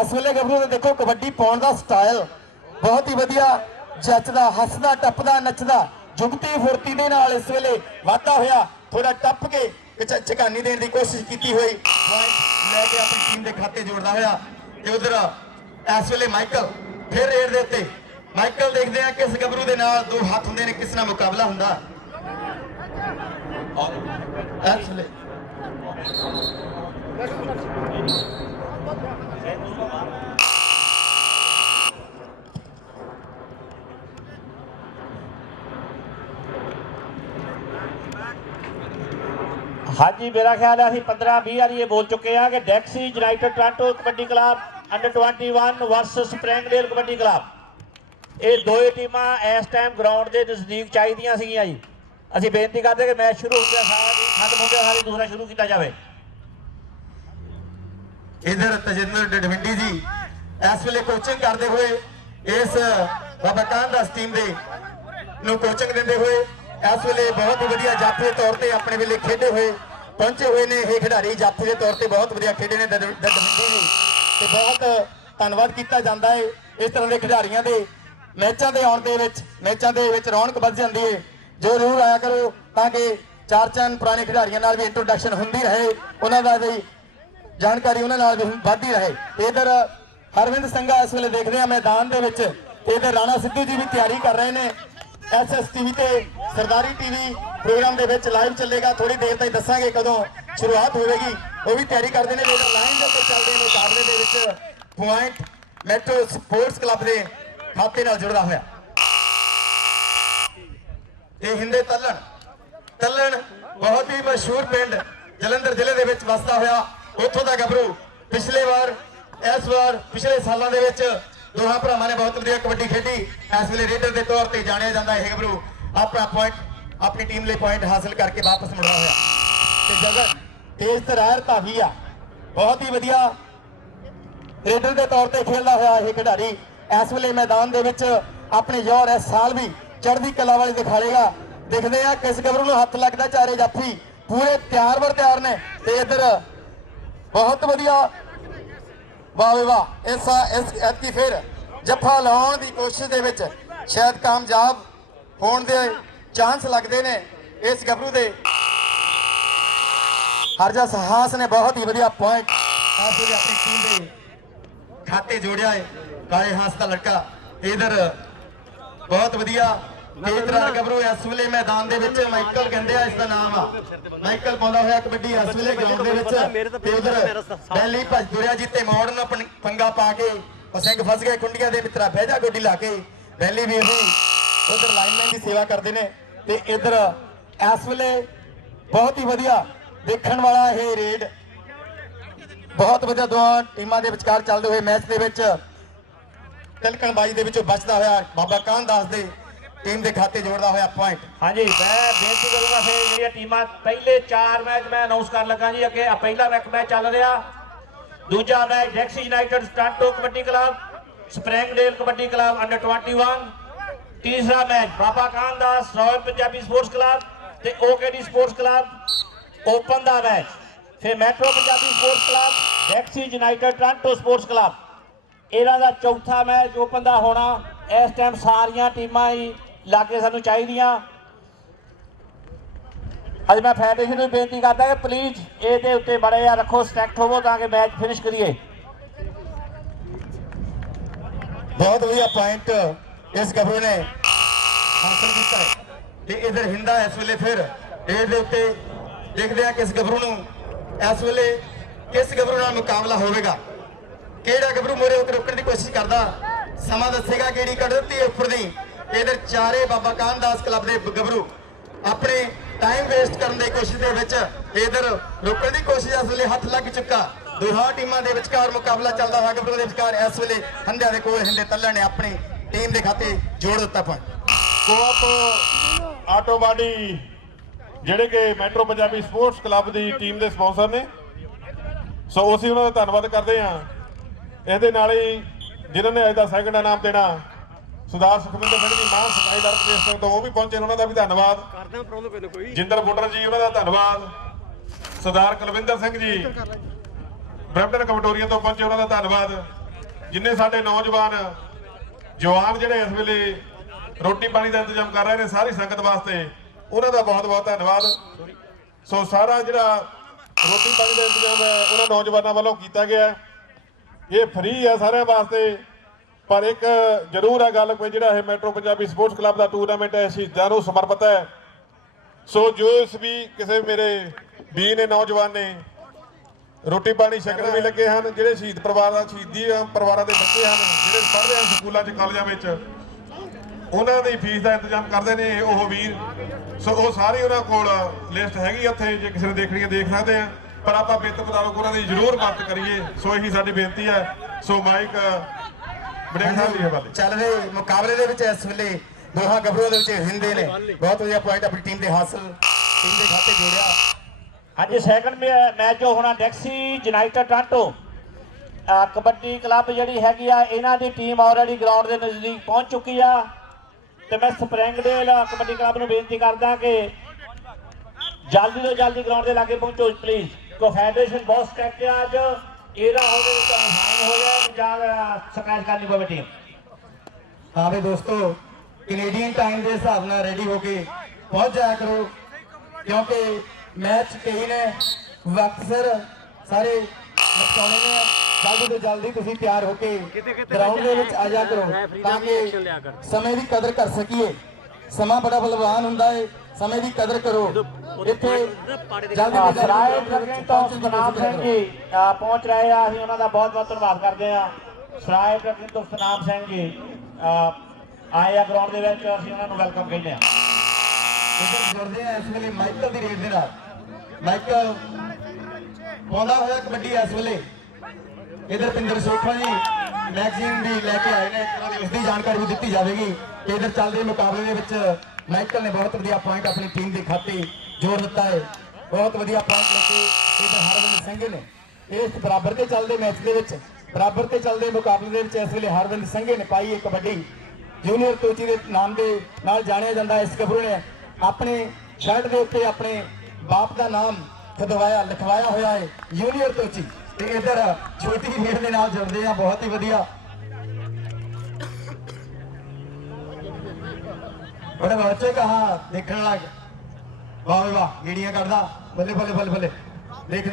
Speaker 3: ਇਸ ਵੇਲੇ ਗੱਭਰੂ ਦੇ ਦੇਖੋ, ਕਬੱਡੀ ਪਾਉਣ ਦਾ ਸਟਾਈਲ ਬਹੁਤ ਹੀ ਵਧੀਆ ਜੱਚਦਾ, ਹੱਸਦਾ, ਟੱਪਦਾ, ਨੱਚਦਾ ਜੁਗਤੀ ਫੁਰਤੀ ਦੇ ਨਾਲ ਇਸ ਵੇਲੇ ਵਾਧਾ ਹੋਇਆ। ਥੋੜਾ ਟੱਪ ਕੇ ਝਕਾਨੀ ਦੇਣ ਦੀ ਕੋਸ਼ਿਸ਼ ਕੀਤੀ ਹੋਈ। ਪੁਆਇੰਟ ਲੈ ਕੇ ਆਪਣੀ ਟੀਮ ਦੇ ਖਾਤੇ ਜੋੜਦਾ ਹੋਇਆ। ਤੇ ਉਧਰ ਇਸ ਵੇਲੇ ਮਾਈਕਲ ਫਿਰ ਰੇਡ ਦੇ ਉੱਤੇ। ਮਾਈਕਲ ਦੇਖਦੇ ਆ ਕਿਸ ਗੱਭਰੂ ਦੇ ਨਾਲ ਦੋ ਹੱਥ ਹੁੰਦੇ ਨੇ, ਕਿਸ ਨਾਲ ਮੁਕਾਬਲਾ ਹੁੰਦਾ। ਇਸ ਵੇਲੇ
Speaker 2: ਹਾਂਜੀ, ਮੇਰਾ ਖਿਆਲ ਹੈ ਅਸੀਂ 15 20 ਵਾਰੀ ਇਹ ਬੋਲ ਚੁੱਕੇ ਆ ਕਿ Dixie United Toronto kabaddi club under 21 versus Springdale kabaddi club. ਇਹ ਦੋਏ ਟੀਮਾਂ ਇਸ ਟਾਈਮ ਗਰਾਊਂਡ ਦੇ ਨਜ਼ਦੀਕ ਚਾਹੀਦੀਆਂ ਸੀਗੀਆਂ ਜੀ। ਅਸੀਂ ਬੇਨਤੀ ਕਰਦੇ ਕਿ ਮੈਚ ਸ਼ੁਰੂ ਹੁੰਦਿਆਂ ਸਾਰਾ ਜੀ ਖਤਮ ਹੁੰਦਿਆਂ ਸਾਰੀ ਦੂਸਰਾ ਸ਼ੁਰੂ ਕੀਤਾ ਜਾਵੇ।
Speaker 3: ਇਧਰ ਤਜਿੰਦਰ ਡਡਵਿੰਡੀ ਜੀ, ਇਸ ਵੇਲੇ ਕੋਚਿੰਗ ਕਰਦੇ ਹੋਏ, ਇਸ, ਬਾਬਾ ਕਾਂਦਾਸ ਟੀਮ ਦੇ ਨੂੰ ਕੋਚਿੰਗ ਦਿੰਦੇ ਹੋਏ, ਇਸ ਵੇਲੇ ਬਹੁਤ ਵਧੀਆ ਜਾਫੀ ਤੌਰ ਤੇ ਆਪਣੇ ਵੇਲੇ ਖੇਡੇ ਹੋਏ। ਪਹੁੰਚੇ ਹੋਏ ਨੇ। ਇਹ ਖਿਡਾਰੀ ਜਾਫੀ ਦੇ ਤੌਰ ਤੇ ਬਹੁਤ ਵਧੀਆ ਖੇਡੇ ਨੇ। ਡਡ- ਡਡਵਿੰਡੀ ਤੇ ਬਹੁਤ ਧੰਨਵਾਦ ਕੀਤਾ ਜਾਂਦਾ ਹੈ ਇਸ ਤਰ੍ਹਾਂ ਦੇ ਖਿਡਾਰੀਆਂ ਦੇ ਮੈਚਾਂ ਦੇ ਆਉਣ ਦੇ ਵਿੱਚ, ਮੈਚਾਂ ਦੇ ਵਿੱਚ ਰੌਣਕ ਵੱਧ ਜਾਂਦੀ ਹੈ ਜੋ ਜ਼ਰੂਰ ਆਇਆ ਕਰੋ ਤਾਂ ਕਿ ਚਾਰ ਚੰਨ ਪੁਰਾਣੇ ਖਿਡਾਰੀਆਂ ਨਾਲ ਵੀ ਇੰਟਰੋਡਕਸ਼ਨ ਹੁੰਦੀ ਰਹੇ। ਉਹਨਾਂ ਦਾ ਵੀ ਜਾਣਕਾਰੀ ਉਹਨਾਂ ਨਾਲ ਵੀ ਵੱਧਦੀ ਰਹੇ। ਇਧਰ ਹਰਵਿੰਦ ਸਿੰਘਾ ਇਸ ਵੇਲੇ ਦੇਖਦੇ ਆ ਮੈਦਾਨ ਦੇ ਵਿੱਚ। ਤੇ ਇਧਰ ਰਾਣਾ ਸਿੱਧੂ ਜੀ ਵੀ ਤਿਆਰੀ ਕਰ ਰਹੇ ਨੇ। ਐਸਐਸ ਟੀਵੀ ਤੇ ਸਰਦਾਰੀ ਟੀਵੀ ਪ੍ਰੋਗਰਾਮ ਦੇ ਵਿੱਚ ਲਾਈਵ ਚੱਲੇਗਾ। ਥੋੜੀ ਦੇਰ ਤਾਈਂ ਦੱਸਾਂਗੇ ਕਦੋਂ ਸ਼ੁਰੂਆਤ ਹੋਵੇਗੀ। ਉਹ ਵੀ ਤਿਆਰੀ ਕਰਦੇ ਨੇ ਇਧਰ ਲਾਈਨ ਦੇ ਉੱਤੇ ਚੱਲਦੇ ਨੇ, ਮੁਕਾਬਲੇ ਦੇ ਵਿੱਚ ਪੁਆਇੰਟ ਮੈਟਰੋ ਸਪੋਰਟਸ ਕਲੱਬ ਦੇ ਖਾਤੇ ਨਾਲ ਜੁੜਦਾ ਹੋਇਆ। ਤੇ ਹਿੰਦੇ ਤੱਲਣ। ਤੱਲਣ ਬਹੁਤ ਹੀ ਮਸ਼ਹੂਰ ਪਿੰਡ ਜਲੰਧਰ ਜ਼ਿਲ੍ਹੇ ਦੇ ਵਿੱਚ ਵਸਦਾ ਹੋਇਆ। ਉੱਥੋਂ ਦਾ ਗੱਭਰੂ ਪਿਛਲੇ ਵਾਰ, ਇਸ ਵਾਰ ਪਿਛਲੇ ਸਾਲਾਂ ਦੇ ਵਿੱਚ ਦੋਹਾਂ ਭਰਾਵਾਂ ਨੇ ਬਹੁਤ ਵਧੀਆ ਕਬੱਡੀ ਖੇਡੀ। ਇਸ ਵੇਲੇ ਰੇਡਰ ਦੇ ਤੌਰ ਤੇ ਜਾਣਿਆ ਜਾਂਦਾ ਇਹ ਗੱਭਰੂ ਆਪਣਾ ਪੁਆਇੰਟ ਆਪਣੀ ਟੀਮ ਲਈ ਪੁਆਇੰਟ ਹਾਸਲ ਕਰਕੇ ਵਾਪਸ ਮੁੜਦਾ ਹੋਇਆ। ਤੇ ਜਗਨ ਤੇਜ਼ ਤਰਾਰ ਧਾਵੀ ਆ। ਬਹੁਤ ਹੀ ਵਧੀਆ ਰੇਡਰ ਦੇ ਤੌਰ ਤੇ ਖੇਡਦਾ ਹੋਇਆ ਇਹ ਖਿਡਾਰੀ। ਇਸ ਵੇਲੇ ਮੈਦਾਨ ਦੇ ਵਿੱਚ ਆਪਣੇ ਜ਼ੋਰ ਇਸ ਸਾਲ ਵੀ ਚੜ੍ਹਦੀ ਕਲਾ ਵਾਲੇ ਦਿਖਾਏਗਾ ਦੇਖਦੇ ਆ ਕਿਸ ਗੱਭਰੂ ਨੂੰ ਹੱਥ ਲੱਗਦਾ ਚਾਰੇ ਜਾਫੀ ਪੂਰੇ ਤਿਆਰ ਵਰ ਤਿਆਰ ਨੇ ਤੇ ਇੱਧਰ ਬਹੁਤ ਵਧੀਆ ਵਾਹ ਵੇ ਵਾਹ। ਇਸ ਇਸ ਐਤਕੀ ਫਿਰ ਜੱਫਾ ਲਾਉਣ ਦੀ ਕੋਸ਼ਿਸ਼ ਦੇ ਵਿੱਚ ਸ਼ਾਇਦ ਕਾਮਯਾਬ ਹੋਣ ਦੇ ਚਾਂਸ ਲੱਗਦੇ ਨੇ ਇਸ ਗੱਭਰੂ ਦੇ। ਹਰਜਾ ਸਹਾਸ ਨੇ ਬਹੁਤ ਹੀ ਵਧੀਆ ਪੁਆਇੰਟ ਇਸ ਵੇਲੇ ਆਪਣੀ ਟੀਮ ਦੇ ਖਾਤੇ ਜੋੜਿਆ ਹੈ। ਕਾਲੇ ਹਾਸ ਦਾ ਲੜਕਾ ਇਧਰ ਬਹੁਤ ਵਧੀਆ ਤੇਜ਼ਦਾਰ ਗੱਭਰੂ ਇਸ ਵੇਲੇ ਮੈਦਾਨ ਦੇ ਵਿੱਚ ਮਾਈਕਲ ਕਹਿੰਦੇ ਆ ਇਸ ਦਾ ਨਾਮ ਆ। ਮਾਈਕਲ ਪਾਉਂਦਾ ਹੋਇਆ ਕਬੱਡੀ ਇਸ ਵੇਲੇ ਗਰਾਊਂਡ ਦੇ ਵਿੱਚ। ਤੇ ਉਧਰ ਬੈਲੀ ਭੱਜ ਤੁਰਿਆ ਜੀ ਤੇ ਮੋੜ ਨੂੰ ਆਪਣੀ ਪੰਗਾ ਪਾ ਕੇ ਉਹ ਸਿੰਘ ਫਸ ਗਏ ਕੁੰਡੀਆਂ ਦੇ ਮਿੱਤਰਾ ਬਹਿਜਾ ਗੋਡੀ ਲਾ ਕੇ। ਬੈਲੀ ਵੀ ਉਹੀ ਉਧਰ ਲਾਈਨਮੈਨ ਦੀ ਸੇਵਾ ਕਰਦੇ ਨੇ। ਤੇ ਇਧਰ ਇਸ ਵੇਲੇ ਬਹੁਤ ਹੀ ਵਧੀਆ ਦੇਖਣ ਵਾਲਾ ਇਹ ਰੇਡ ਬਹੁਤ ਵਧੀਆ ਦੋਹਾਂ ਟੀਮਾਂ ਦੇ ਵਿਚਕਾਰ ਚੱਲਦੇ ਹੋਏ ਮੈਚ ਦੇ ਵਿੱਚ ਤਿਲਕਣਬਾਜੀ ਦੇ ਵਿੱਚੋਂ ਬਚਦਾ ਹੋਇਆ ਬਾਬਾ ਕਾਨਦਾਸ ਦੇ। ਟੀਮ ਦੇ ਖਾਤੇ ਜੋੜਦਾ ਹੋਇਆ ਪੁਆਇੰਟ
Speaker 2: ਹਾਂਜੀ, ਮੈਂ ਬੇਨਤੀ ਕਰੂੰਗਾ ਫਿਰ ਜਿਹੜੀਆਂ ਟੀਮਾਂ ਪਹਿਲੇ 4 ਮੈਚ ਮੈਂ ਅਨਾਉਂਸ ਕਰਨ ਲੱਗਾ ਜੀ, ਅੱਗੇ ਆ ਪਹਿਲਾ ਮੈਚ ਮੈਚ ਚੱਲ ਰਿਹਾ। ਦੂਜਾ match Dixie United Toronto kabaddi club Springdale kabaddi club under 21 ਤੀਸਰਾ match Baba Kan Das royal Punjabi sports club ਤੇ ਓਕੇਡੀ ਸਪੋਰਟਸ ਕਲੱਬ ਓਪਨ ਦਾ ਮੈਚ। ਫਿਰ metro Punjabi sports club Dixie United Toronto sports club ਇਹਨਾਂ ਦਾ ਚੌਥਾ match open ਦਾ ਹੋਣਾ। ਇਸ time ਸਾਰੀਆਂ ਟੀਮਾਂ ਹੀ ਲਾਗੇ ਸਾਨੂੰ ਚਾਹੀਦੀਆਂ। ਅੱਜ ਮੈਂ ਫੈਡਰੇਸ਼ਨ ਨੂੰ ਬੇਨਤੀ ਕਰਦਾ ਕਿ ਪਲੀਜ਼ ਇਹਦੇ ਉੱਤੇ ਬੜੇ ਜਿਹਾ ਰੱਖੋ ਸਟੈਕਟ ਹੋਵੋ, ਤਾਂ ਕਿ ਮੈਚ ਫਿਨਿਸ਼ ਕਰੀਏ।
Speaker 3: ਬਹੁਤ ਵਧੀਆ ਪੁਆਇੰਟ ਇਸ ਗੱਭਰੂ ਨੇ ਹਾਸਲ ਕੀਤਾ ਹੈ। ਤੇ ਇਧਰ ਹਿੰਦਾ ਇਸ ਵੇਲੇ ਫਿਰ ਇਹਦੇ ਉੱਤੇ ਦੇਖਦੇ ਆ ਕਿਸ ਗੱਭਰੂ ਨੂੰ ਇਸ ਵੇਲੇ ਕਿਸ ਗੱਭਰੂ ਨਾਲ ਮੁਕਾਬਲਾ ਹੋਵੇਗਾ? ਕਿਹੜਾ ਗੱਭਰੂ ਮੋਰੇ ਉੱਤੇ ਕੇ ਰੋਕਣ ਦੀ ਕੋਸ਼ਿਸ਼ ਕਰਦਾ? ਸਮਾਂ ਦੱਸੇਗਾ ਕਿਹੜੀ ਕੱਢ ਦਿੱਤੀ ਉੱਪਰ ਦੀ। ਇਧਰ ਚਾਰੇ ਬਾਬਾ ਕਾਨਦਾਸ ਕਲੱਬ ਦੇ ਗੱਭਰੂ ਆਪਣੇ ਟਾਈਮ ਵੇਸਟ ਕਰਨ ਦੀ ਕੋਸ਼ਿਸ਼ ਦੇ ਵਿੱਚ ਇਧਰ ਰੋਕਣ ਦੀ ਕੋਸ਼ਿਸ਼ ਇਸ ਵੇਲੇ ਹੱਥ ਲੱਗ ਚੁੱਕਾ। ਦੋਹਾਂ ਟੀਮਾਂ ਦੇ ਵਿਚਕਾਰ ਮੁਕਾਬਲਾ ਚੱਲਦਾ ਹੋਇਆ। ਗੱਭਰੂ ਦੇ ਵਿਚਕਾਰ ਇਸ ਵੇਲੇ ਹੰਦਿਆਂ ਦੇ ਕੋਲ ਹਿੰਦੇ ਤੱਲਣ ਨੇ ਆਪਣੀ ਟੀਮ ਦੇ ਖਾਤੇ ਜੋੜ ਦਿੱਤਾ ਪੁਆਇੰਟ
Speaker 4: ਕੋਪ ਆਟੋ ਬਾਡੀ, ਜਿਹੜੇ ਕਿ ਮੈਟਰੋ ਪੰਜਾਬੀ ਸਪੋਰਟਸ ਕਲੱਬ ਦੀ ਟੀਮ ਦੇ ਸਪਾਂਸਰ ਨੇ। ਸੋ ਅਸੀਂ ਉਹਨਾਂ ਦਾ ਧੰਨਵਾਦ ਕਰਦੇ ਹਾਂ। ਇਹਦੇ ਨਾਲ ਹੀ ਜਿਨ੍ਹਾਂ ਨੇ ਅੱਜ ਦਾ ਸੈਕਿੰਡ ਇਨਾਮ ਦੇਣਾ ਸਰਦਾਰ ਸੁਖਵਿੰਦਰ ਸਿੰਘ ਜੀ ਮਾਨ ਸਕਾਈਦਾਰ ਪ੍ਰਦੇਸ਼ ਸਿੰਘ ਤੋਂ ਉਹ ਵੀ ਪਹੁੰਚੇ ਉਹਨਾਂ ਦਾ ਵੀ ਧੰਨਵਾਦ।
Speaker 5: ਕਰਦਾ ਪ੍ਰੋਬਲਮ ਕੋਈ ਨਾ ਕੋਈ।
Speaker 4: ਜਿੰਦਰ ਬੁੱਟਰ ਜੀ ਉਹਨਾਂ ਦਾ ਧੰਨਵਾਦ। ਸਰਦਾਰ ਕੁਲਵਿੰਦਰ ਸਿੰਘ ਜੀ ਬ੍ਰੈਂਪਟਨ ਕਮਟੋਰੀਆ ਤੋਂ ਪਹੁੰਚੇ ਉਹਨਾਂ ਦਾ ਧੰਨਵਾਦ। ਜਿੰਨੇ ਸਾਡੇ ਨੌਜਵਾਨ ਜਵਾਨ ਜਿਹੜੇ ਇਸ ਵੇਲੇ ਰੋਟੀ ਪਾਣੀ ਦਾ ਇੰਤਜ਼ਾਮ ਕਰ ਰਹੇ ਨੇ ਸਾਰੀ ਸੰਗਤ ਵਾਸਤੇ ਉਹਨਾਂ ਦਾ ਬਹੁਤ ਬਹੁਤ ਧੰਨਵਾਦ। ਸੋ ਸਾਰਾ ਜਿਹੜਾ ਰੋਟੀ ਪਾਣੀ ਦਾ ਇੰਤਜ਼ਾਮ ਹੈ ਉਹਨਾਂ ਨੌਜਵਾਨਾਂ ਵੱਲੋਂ ਕੀਤਾ ਗਿਆ। ਇਹ ਫ੍ਰੀ ਹੈ ਸਾਰਿਆਂ ਵਾਸਤੇ। ਪਰ ਇੱਕ ਜ਼ਰੂਰ ਹੈ ਗੱਲ ਕੋਈ ਜਿਹੜਾ ਇਹ ਮੈਟਰੋ ਪੰਜਾਬੀ ਸਪੋਰਟਸ ਕਲੱਬ ਦਾ ਟੂਰਨਾਮੈਂਟ ਹੈ ਸ਼ਹੀਦਾਂ ਨੂੰ ਸਮਰਪਿਤ ਹੈ। ਸੋ ਜੋ ਇਸ ਵੀ ਕਿਸੇ ਮੇਰੇ ਵੀ ਨੇ, ਨੌਜਵਾਨ ਨੇ ਰੋਟੀ ਪਾਣੀ ਛਕਣ ਵੀ ਲੱਗੇ ਹਨ, ਜਿਹੜੇ ਸ਼ਹੀਦ ਪਰਿਵਾਰ ਦਾ ਸ਼ਹੀਦੀ ਪਰਿਵਾਰਾਂ ਦੇ ਬੱਚੇ ਹਨ, ਜਿਹੜੇ ਪੜ੍ਹਦੇ ਹਨ ਸਕੂਲਾਂ 'ਚ, ਕਾਲਜਾਂ ਵਿੱਚ, ਉਹਨਾਂ ਦੀ ਫੀਸ ਦਾ ਇੰਤਜ਼ਾਮ ਕਰਦੇ ਨੇ ਉਹ ਵੀਰ। ਸੋ ਉਹ ਸਾਰੀ ਉਹਨਾਂ ਕੋਲ ਲਿਸਟ ਹੈਗੀ ਉੱਥੇ, ਜੇ ਕਿਸੇ ਨੇ ਦੇਖਣੀ ਹੈ, ਦੇਖ ਸਕਦੇ ਆ। ਪਰ ਆਪਾਂ ਬਿੱਤ ਮੁਤਾਬਕ ਉਹਨਾਂ ਦੀ ਜ਼ਰੂਰ ਮਦਦ ਕਰੀਏ। ਸੋ ਇਹੀ ਸਾਡੀ ਬੇਨਤੀ ਹੈ। ਸੋ ਮਾਈਕ ਬੜਿਆ ਸਾਹਿਬ ਜੀ ਹਵਾਲੇ
Speaker 3: ਚੱਲ ਰਹੇ ਮੁਕਾਬਲੇ ਦੇ ਵਿੱਚ ਇਸ ਵੇਲੇ ਦੋਹਾਂ ਗੱਭਰੂਆਂ ਦੇ ਵਿੱਚ ਹਿੰਦੇ ਨੇ। ਬਹੁਤ ਵਧੀਆ ਪੁਆਇੰਟ ਆਪਣੀ ਟੀਮ ਦੇ ਹਾਸਲ ਟੀਮ ਦੇ ਖਾਤੇ ਜੋੜਿਆ।
Speaker 2: ਅੱਜ ਸੈਕੰਡ ਮੈਚ ਜੋ ਹੋਣਾ ਡੈਕਸੀ ਯੂਨਾਈਟਿਡ ਅਹ ਕਬੱਡੀ ਕਲੱਬ ਜਿਹੜੀ ਹੈਗੀ ਆ ਇਹਨਾਂ ਦੀ ਟੀਮ ਆਲਰੇਡੀ ਗਰਾਊਂਡ ਦੇ ਨਜ਼ਦੀਕ ਪਹੁੰਚ ਚੁੱਕੀ ਆ। ਤੇ ਮੈਂ ਸਪਰਿੰਗਡੇਲ ਕਬੱਡੀ ਕਲੱਬ ਨੂੰ ਬੇਨਤੀ ਕਰਦਾ ਕਿ ਜਲਦੀ ਤੋਂ ਜਲਦੀ ਗਰਾਊਂਡ ਦੇ ਲਾਗੇ ਪਹੁੰਚੋ ਪਲੀਜ਼ ਕੋ ਫੈਡਰੇਸ਼ਨ ਬਹੁਤ ਸਟੈਕ ਆ ਅੱਜ। ਇਹਦਾ ਹੋਵੇ ਤਾਂ ਹਾਈ ਹੋ ਜਾਏ ਜਾਂ ਸਕੈਚ ਕਰਨੀ ਪਵੇ ਟੀਮ
Speaker 3: ਹਾਂ ਵੀ ਦੋਸਤੋ ਕੈਨੇਡੀਅਨ ਟਾਈਮ ਦੇ ਹਿਸਾਬ ਨਾਲ ਰੈਡੀ ਹੋ ਕੇ ਪਹੁੰਚ ਜਾਇਆ ਕਰੋ ਕਿਉਂਕਿ ਮੈਚ ਕਈ ਨੇ ਵਕਤ ਸਿਰ ਸਾਰੇ ਨਿਪਟਾਉਣੇ ਨੇ। ਜਲਦੀ ਤੋਂ ਜਲਦੀ ਤੁਸੀਂ ਤਿਆਰ ਹੋ ਕੇ ਗਰਾਊਂਡ ਦੇ ਵਿੱਚ ਆ ਜਾ ਕਰੋ ਤਾਂ ਕਿ ਸਮੇਂ ਦੀ ਕਦਰ ਕਰ ਸਕੀਏ। ਸਮਾਂ ਬੜਾ ਬਲਵਾਨ ਹੁੰਦਾ ਹੈ ਸਮੇਂ ਦੀ ਕਦਰ ਕਰੋ। ਇੱਥੇ ਜਲਦੀ
Speaker 2: ਸਰਾਏ ਟਰਕਿੰਗ ਤੋਂ
Speaker 3: ਕੋਸ਼ਿਸ਼
Speaker 2: ਸਿੰਘ। ਜੀ ਪਹੁੰਚ ਰਹੇ ਆ। ਅਸੀਂ ਉਹਨਾਂ ਦਾ ਬਹੁਤ ਬਹੁਤ ਧੰਨਵਾਦ ਕਰਦੇ ਆ ਸਰਾਏ ਟਰਕਿੰਗ ਤੋਂ ਸਤਨਾਮ ਸਿੰਘ ਜੀ ਆਏ ਆ ਗਰਾਊਂਡ ਦੇ ਵਿੱਚ। ਅਸੀਂ ਉਹਨਾਂ ਨੂੰ ਵੈਲਕਮ ਕਹਿੰਦੇ ਆ
Speaker 3: ਇੱਧਰ ਜੁੜਦੇ ਆ ਇਸ ਵੇਲੇ ਮਾਈਕਲ ਦੀ ਰੇਡ ਦੇ ਨਾਲ। ਮਾਈਕਲ ਪਾਉਂਦਾ ਹੋਇਆ ਕਬੱਡੀ ਇਸ ਵੇਲੇ। ਇਧਰ ਪਿੰਦਰ ਸੋਖਾ ਜੀ ਮੈਗਜ਼ੀਨ ਵੀ ਲੈ ਕੇ ਆਏ ਨੇ। ਇਸ ਦੀ ਜਾਣਕਾਰੀ ਵੀ ਦਿੱਤੀ ਜਾਵੇਗੀ ਕਿ ਇਧਰ ਚੱਲਦੇ ਮੁਕਾਬਲੇ ਦੇ ਵਿੱਚ ਮਾਈਕਲ ਨੇ ਬਹੁਤ ਵਧੀਆ ਪੁਆਇੰਟ ਆਪਣੀ ਟੀਮ ਦੇ ਖਾਤੇ ਜੋੜ ਦਿੱਤਾ ਹੈ। ਬਹੁਤ ਵਧੀਆ ਪੁਆਇੰਟ ਲੈ ਕੇ ਇਧਰ ਹਰਵਿੰਦ ਸਿੰਘ ਨੇ। ਇਸ ਬਰਾਬਰ ਤੇ ਚੱਲਦੇ ਮੈਚ ਦੇ ਵਿੱਚ, ਬਰਾਬਰ ਤੇ ਚੱਲਦੇ ਮੁਕਾਬਲੇ ਦੇ ਵਿੱਚ ਇਸ ਵੇਲੇ ਹਰਵਿੰਦ ਸਿੰਘ ਨੇ ਪਾਈ ਹੈ ਕਬੱਡੀ ਜੂਨੀਅਰ ਕੋਚੀ ਦੇ ਨਾਮ ਦੇ ਨਾਲ ਜਾਣਿਆ ਜਾਂਦਾ ਇਸ ਗੱਭਰੂ ਨੇ ਆਪਣੇ ਸ਼ਰਟ ਦੇ ਉੱਤੇ ਆਪਣੇ ਬਾਪ ਦਾ ਨਾਮ ਖਦਵਾਇਆ, ਲਿਖਵਾਇਆ ਹੋਇਆ ਹੈ। ਜੂਨੀਅਰ ਕੋਚੀ ਤੇ ਇਧਰ ਛੋਟੀ ਖੇਡ ਦੇ ਨਾਲ ਜੁੜਦੇ ਆ। ਬਹੁਤ ਹੀ ਵਧੀਆ ਬੜੇ ਬੱਚੇ ਕਹਾ, ਦੇਖਣ ਲੱਗ ਵਾਹ ਵੀ ਵਾਹ, ਗੀੜੀਆਂ ਕੱਢਦਾ। ਬੱਲੇ ਬੱਲੇ ਬੱਲੇ ਬੱਲੇ।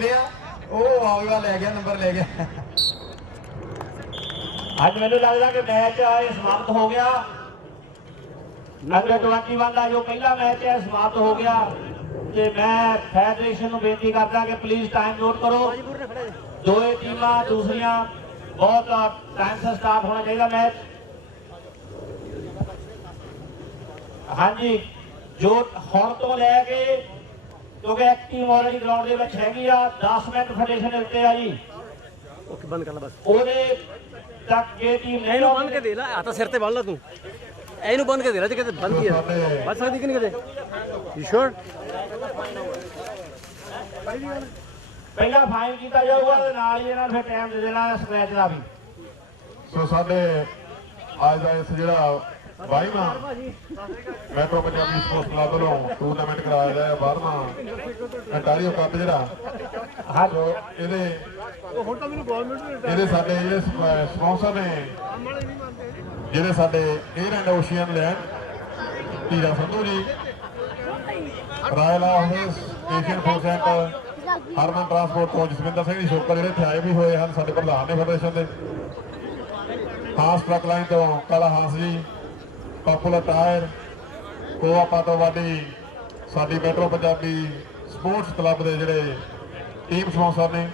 Speaker 3: ਆ। ਉਹ ਵਾਹ ਵਾਹ ਲੈ ਗਿਆ, ਨੰਬਰ ਲੈ ਗਿਆ।
Speaker 2: ਅੱਜ ਮੈਨੂੰ ਲੱਗਦਾ ਕਿ ਮੈਚ ਇਹ ਸਮਾਪਤ ਹੋ ਗਿਆ। ਅੰਡਰ 21 ਦਾ ਜੋ ਪਹਿਲਾ ਮੈਚ ਹੈ ਸਮਾਪਤ ਹੋ ਗਿਆ। ਤੇ ਮੈਂ ਫੈਡਰੇਸ਼ਨ ਨੂੰ ਬੇਨਤੀ ਕਰਦਾ ਕਿ ਪਲੀਜ਼ ਟਾਈਮ ਨੋਟ ਕਰੋ। ਦੋਏ ਟੀਮਾਂ, ਦੂਸਰੀਆਂ, ਬਹੁਤ ਟਾਈਮ ਸਿਰ ਸਟਾਰਟ ਹੋਣਾ ਚਾਹੀਦਾ ਮੈਚ। ਹਾਂਜੀ ਜੋ ਹੁਣ ਤੋਂ ਲੈ ਕੇ ਕਿਉਂਕਿ ਇੱਕ ਟੀਮ ਆਲਰੇਡੀ ਗਰਾਊਂਡ ਦੇ ਵਿੱਚ ਹੈਗੀ ਆ 10 ਮਿੰਟ ਫੈਡਰੇਸ਼ਨ ਦੇ ਉੱਤੇ ਆ ਜੀ।
Speaker 5: ਓਕੇ ਬੰਦ ਕਰ ਲੈ ਬਸ।
Speaker 2: ਉਹਦੇ ਤੱਕ ਇਹ ਟੀਮ ਨਹੀਂ
Speaker 5: ਇਹਨੂੰ ਬੰਦ ਕੇ ਦੇ ਲੈ ਆ ਤਾਂ ਸਿਰ ਤੇ ਬੰਨ ਲਾ ਤੂੰ। ਇਹਨੂੰ ਬੰਦ ਕੇ ਦੇ ਲੈ ਜੇ ਕਿਤੇ ਬੰਦ ਹੀ ਹੈ ਬਚ ਸਕਦੀ ਕਿ ਨਹੀਂ ਕਿਤੇ ਯੂ ਸ਼ੋਰ
Speaker 2: ਪਹਿਲਾਂ ਫਾਈਨ ਕੀਤਾ ਜਾਊਗਾ ਤੇ ਨਾਲ ਹੀ ਇਹਨਾਂ ਨੂੰ ਫਿਰ ਟਾਈਮ ਦੇ ਦੇਣਾ ਸਕ੍ਰੈਚ ਦਾ ਵੀ।
Speaker 4: ਸੋ ਸਾਡੇ ਅੱਜ ਦਾ ਇਸ ਜਿਹੜਾ 22ਵਾਂ ਮੈਟਰੋ ਪੰਜਾਬੀ ਸਪੋਰਟਸ ਕਲੱਬ ਵੱਲੋਂ ਟੂਰਨਾਮੈਂਟ ਕਰਾਇਆ ਗਿਆ 12ਵਾਂ ਅੰਟਾਰੀਓ ਕੱਪ ਜਿਹੜਾ
Speaker 2: ਹਾਂਜੀ।
Speaker 4: ਸੋ ਇਹਦੇ ਇਹਦੇ ਸਾਡੇ ਜਿਹੜੇ ਸਪਾਂਸਰ ਨੇ ਜਿਹੜੇ ਸਾਡੇ air and ocean land Dhira Sandhu ji royal office Asian food centre Harman transport ਤੋਂ ਜਸਵਿੰਦਰ ਸਿੰਘ ਜੀ ਸ਼ੋਕਰ ਜਿਹੜੇ ਇੱਥੇ ਆਏ ਵੀ ਹੋਏ ਹਨ ਸਾਡੇ ਪ੍ਰਧਾਨ ਨੇ ਫੈਡਰੇਸ਼ਨ ਦੇ। ਹਾਂਸ ਟਰੱਕ ਲਾਈਨ ਤੋਂ ਕਾਲਾ ਹਾਂਸ ਜੀ ਪਾਪੂਲਰ ਟਾਇਰ ਕੋਆਪਾ ਤੋਂ ਵਾਡੀ ਸਾਡੀ ਮੈਟਰੋ ਪੰਜਾਬੀ ਸਪੋਰਟਸ ਕਲੱਬ ਦੇ ਜਿਹੜੇ ਟੀਮ ਸਪਾਂਸਰ ਨੇ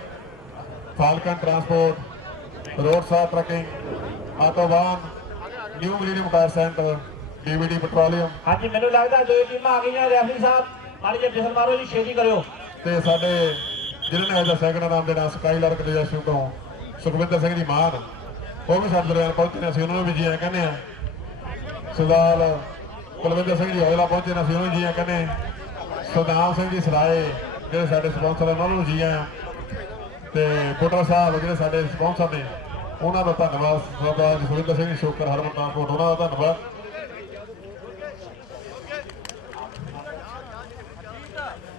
Speaker 4: ਫਾਲਕਨ ਟਰਾਂਸਪੋਰਟ ਰੋਡ ਸਾਹ trucking Autobahn new millennium car centre DVD petroleum
Speaker 2: ਹਾਂਜੀ ਮੈਨੂੰ ਲੱਗਦਾ ਦੋ ਟੀਮਾਂ ਆ ਗਈਆਂ ਰੈਫਰੀ ਸਾਹਿਬ ਮਾੜੀ ਜਿਹੀ ਬਿਸਲ ਮਾਰੋ ਜੀ ਛੇਤੀ ਕਰਿਓ।
Speaker 4: ਤੇ ਸਾਡੇ ਜਿਹਨਾਂ ਨੇ ਅੱਜ ਦਾ ਸੈਕੰਡ ਨਾਮ ਦੇਣਾ ਸਕਾਈ ਲਾਰਕ ਦੇ ਜਸ਼ੂ ਤੋਂ ਸੁਖਵਿੰਦਰ ਸਿੰਘ ਜੀ ਮਾਨ ਉਹ ਵੀ ਸਾਡੇ ਦਰਬਾਰ ਪਹੁੰਚੇ ਨੇ ਅਸੀਂ ਉਹਨਾਂ ਨੂੰ ਵੀ ਜੀ ਆਇਆਂ ਕਹਿੰਦੇ ਆ ਸਰਦਾਰ ਕੁਲਵਿੰਦਰ ਸਿੰਘ ਜੀ ਔਜਲਾ ਪਹੁੰਚੇ ਨੇ, ਅਸੀਂ ਉਹਨਾਂ ਜੀ ਆਇਆਂ ਕਹਿੰਦੇ ਸੁਦਾਮ ਸਿੰਘ ਜੀ ਸਰਾਏ, ਜਿਹੜੇ ਸਾਡੇ ਸਪਾਂਸਰ ਨੇ, ਉਹਨਾਂ ਨੂੰ ਜੀ ਆਇਆਂ ਤੇ ਪੁੱਟਰ ਸਾਹਿਬ ਜਿਹੜੇ ਸਾਡੇ ਸਪਾਂਸਰ ਨੇ, ਉਹਨਾਂ ਦਾ ਧੰਨਵਾਦ, ਸਰਦਾਰ ਜਸਵਿੰਦਰ ਸਿੰਘ ਸ਼ੋਕਰ, ਹਰਮਨ ਟਰਾਂਸਪੋਰਟ ਉਹਨਾਂ ਦਾ ਧੰਨਵਾਦ।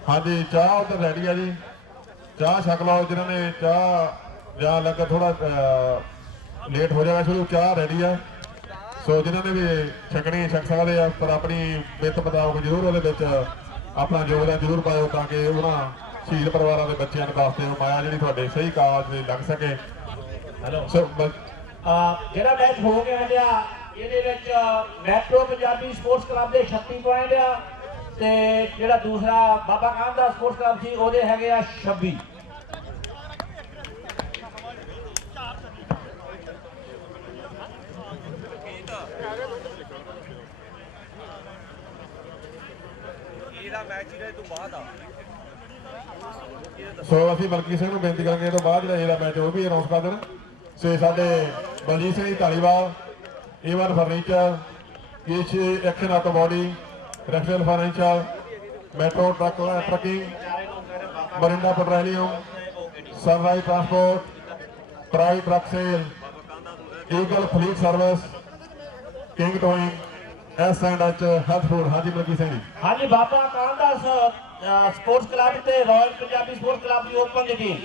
Speaker 4: ਹਾਂਜੀ, ਚਾਹ ਉਧਰ ਰੈਡੀ ਆ ਜੀ। ਚਾਹ ਛਕ ਲਓ ਜਿਨ੍ਹਾਂ ਨੇ ਚਾਹ, ਜਾਂ ਲੰਗਰ ਥੋੜਾ ਲੇਟ ਹੋ ਜਾਣਾ ਸ਼ੁਰੂ, ਚਾਹ ਰੈਡੀ ਆ। ਸੋ ਜਿਨ੍ਹਾਂ ਨੇ ਵੀ ਛਕਣੀ ਛਕ ਸਕਦੇ ਆ ਪਰ ਆਪਣੀ ਵਿੱਤ ਮੁਤਾਬਕ ਜ਼ਰੂਰ ਉਹਦੇ ਵਿੱਚ ਆਪਣਾ ਯੋਗਦਾਨ ਜ਼ਰੂਰ ਪਾਇਓ ਤਾਂ ਕਿ ਉਹਨਾਂ ਸ਼ਹੀਦ ਪਰਿਵਾਰਾਂ ਦੇ ਬੱਚਿਆਂ ਦੇ ਵਾਸਤੇ ਉਹ ਮਾਇਆ ਜਿਹੜੀ ਤੁਹਾਡੇ ਸਹੀ ਕਾਜ ਦੇ ਲੱਗ ਸਕੇ।
Speaker 2: ਹੈਲੋ
Speaker 4: ਸੋ
Speaker 2: ਜਿਹੜਾ ਮੈਚ ਹੋ ਗਿਆ ਜਿਆ ਇਹਦੇ ਵਿੱਚ ਮੈਟਰੋ ਪੰਜਾਬੀ ਸਪੋਰਟਸ ਕਲੱਬ ਦੇ 36 ਪੁਆਇੰਟ ਆ ਤੇ ਜਿਹੜਾ ਦੂਸਰਾ ਬਾਬਾ ਕਾਨ ਦਾ ਸਪੋਰਟਸ ਕਲੱਬ ਸੀ ਉਹਦੇ ਹੈਗੇ ਆ 26
Speaker 4: ਸੋ ਅਸੀਂ ਬਲਕੀ ਸਿੰਘ ਨੂੰ ਬੇਨਤੀ ਕਰਾਂਗੇ, ਇਹ ਤੋਂ ਬਾਅਦ ਜਿਹੜਾ ਇਹਦਾ ਮੈਚ ਉਹ ਵੀ ਅਨਾਉਂਸ ਕਰ ਦੇਣ। ਸੇ ਸਾਡੇ ਬਲਜੀਤ ਸਿੰਘ ਜੀ ਧਾਲੀਵਾਲ ਏਵਨ ਫਰਨੀਚਰ ਇਸ action auto body referral financial metro truck trucking Morinda petroleum sunrise transport pride truck sale eagle fleet service king towing S and H food ਹਾਜੀ ਬਲਕੀ ਸਿੰਘ ਜੀ।
Speaker 2: ਹਾਂਜੀ ਬਾਬਾ ਦਾ ਸਪੋਰਟਸ ਕਲੱਬ ਤੇ ਰਾਇਲ ਪੰਜਾਬੀ ਸਪੋਰਟਸ ਕਲੱਬ ਦੀ open ਦੀ team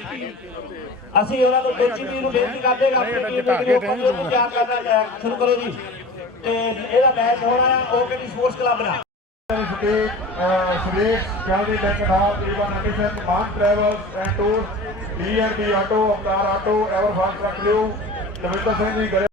Speaker 2: ਅਸੀਂ ਉਹਨਾਂ ਨੂੰ ਦੋਚੀ ਵੀਰ ਨੂੰ ਬੇਨਤੀ ਕਰਦੇ ਹਾਂ ਆਪਣੀ ਟੀਮ ਨੂੰ ਓਪਨ ਨੂੰ ਤਿਆਰ ਕਰਨਾ ਸ਼ੁਰੂ ਕਰੋ ਜੀ। ਤੇ ਇਹਦਾ ਮੈਚ ਹੋਣਾ ਹੈ ਓਪਨ ਸਪੋਰਟਸ ਕਲੱਬ ਨਾਲ
Speaker 4: Speak, uh, Suresh, Chandri Lekanath, Ivan Anderson, Man Travels and Tours, D&B Auto, Avtar Auto, Everfast Truck Liu, Davinder Singh ji,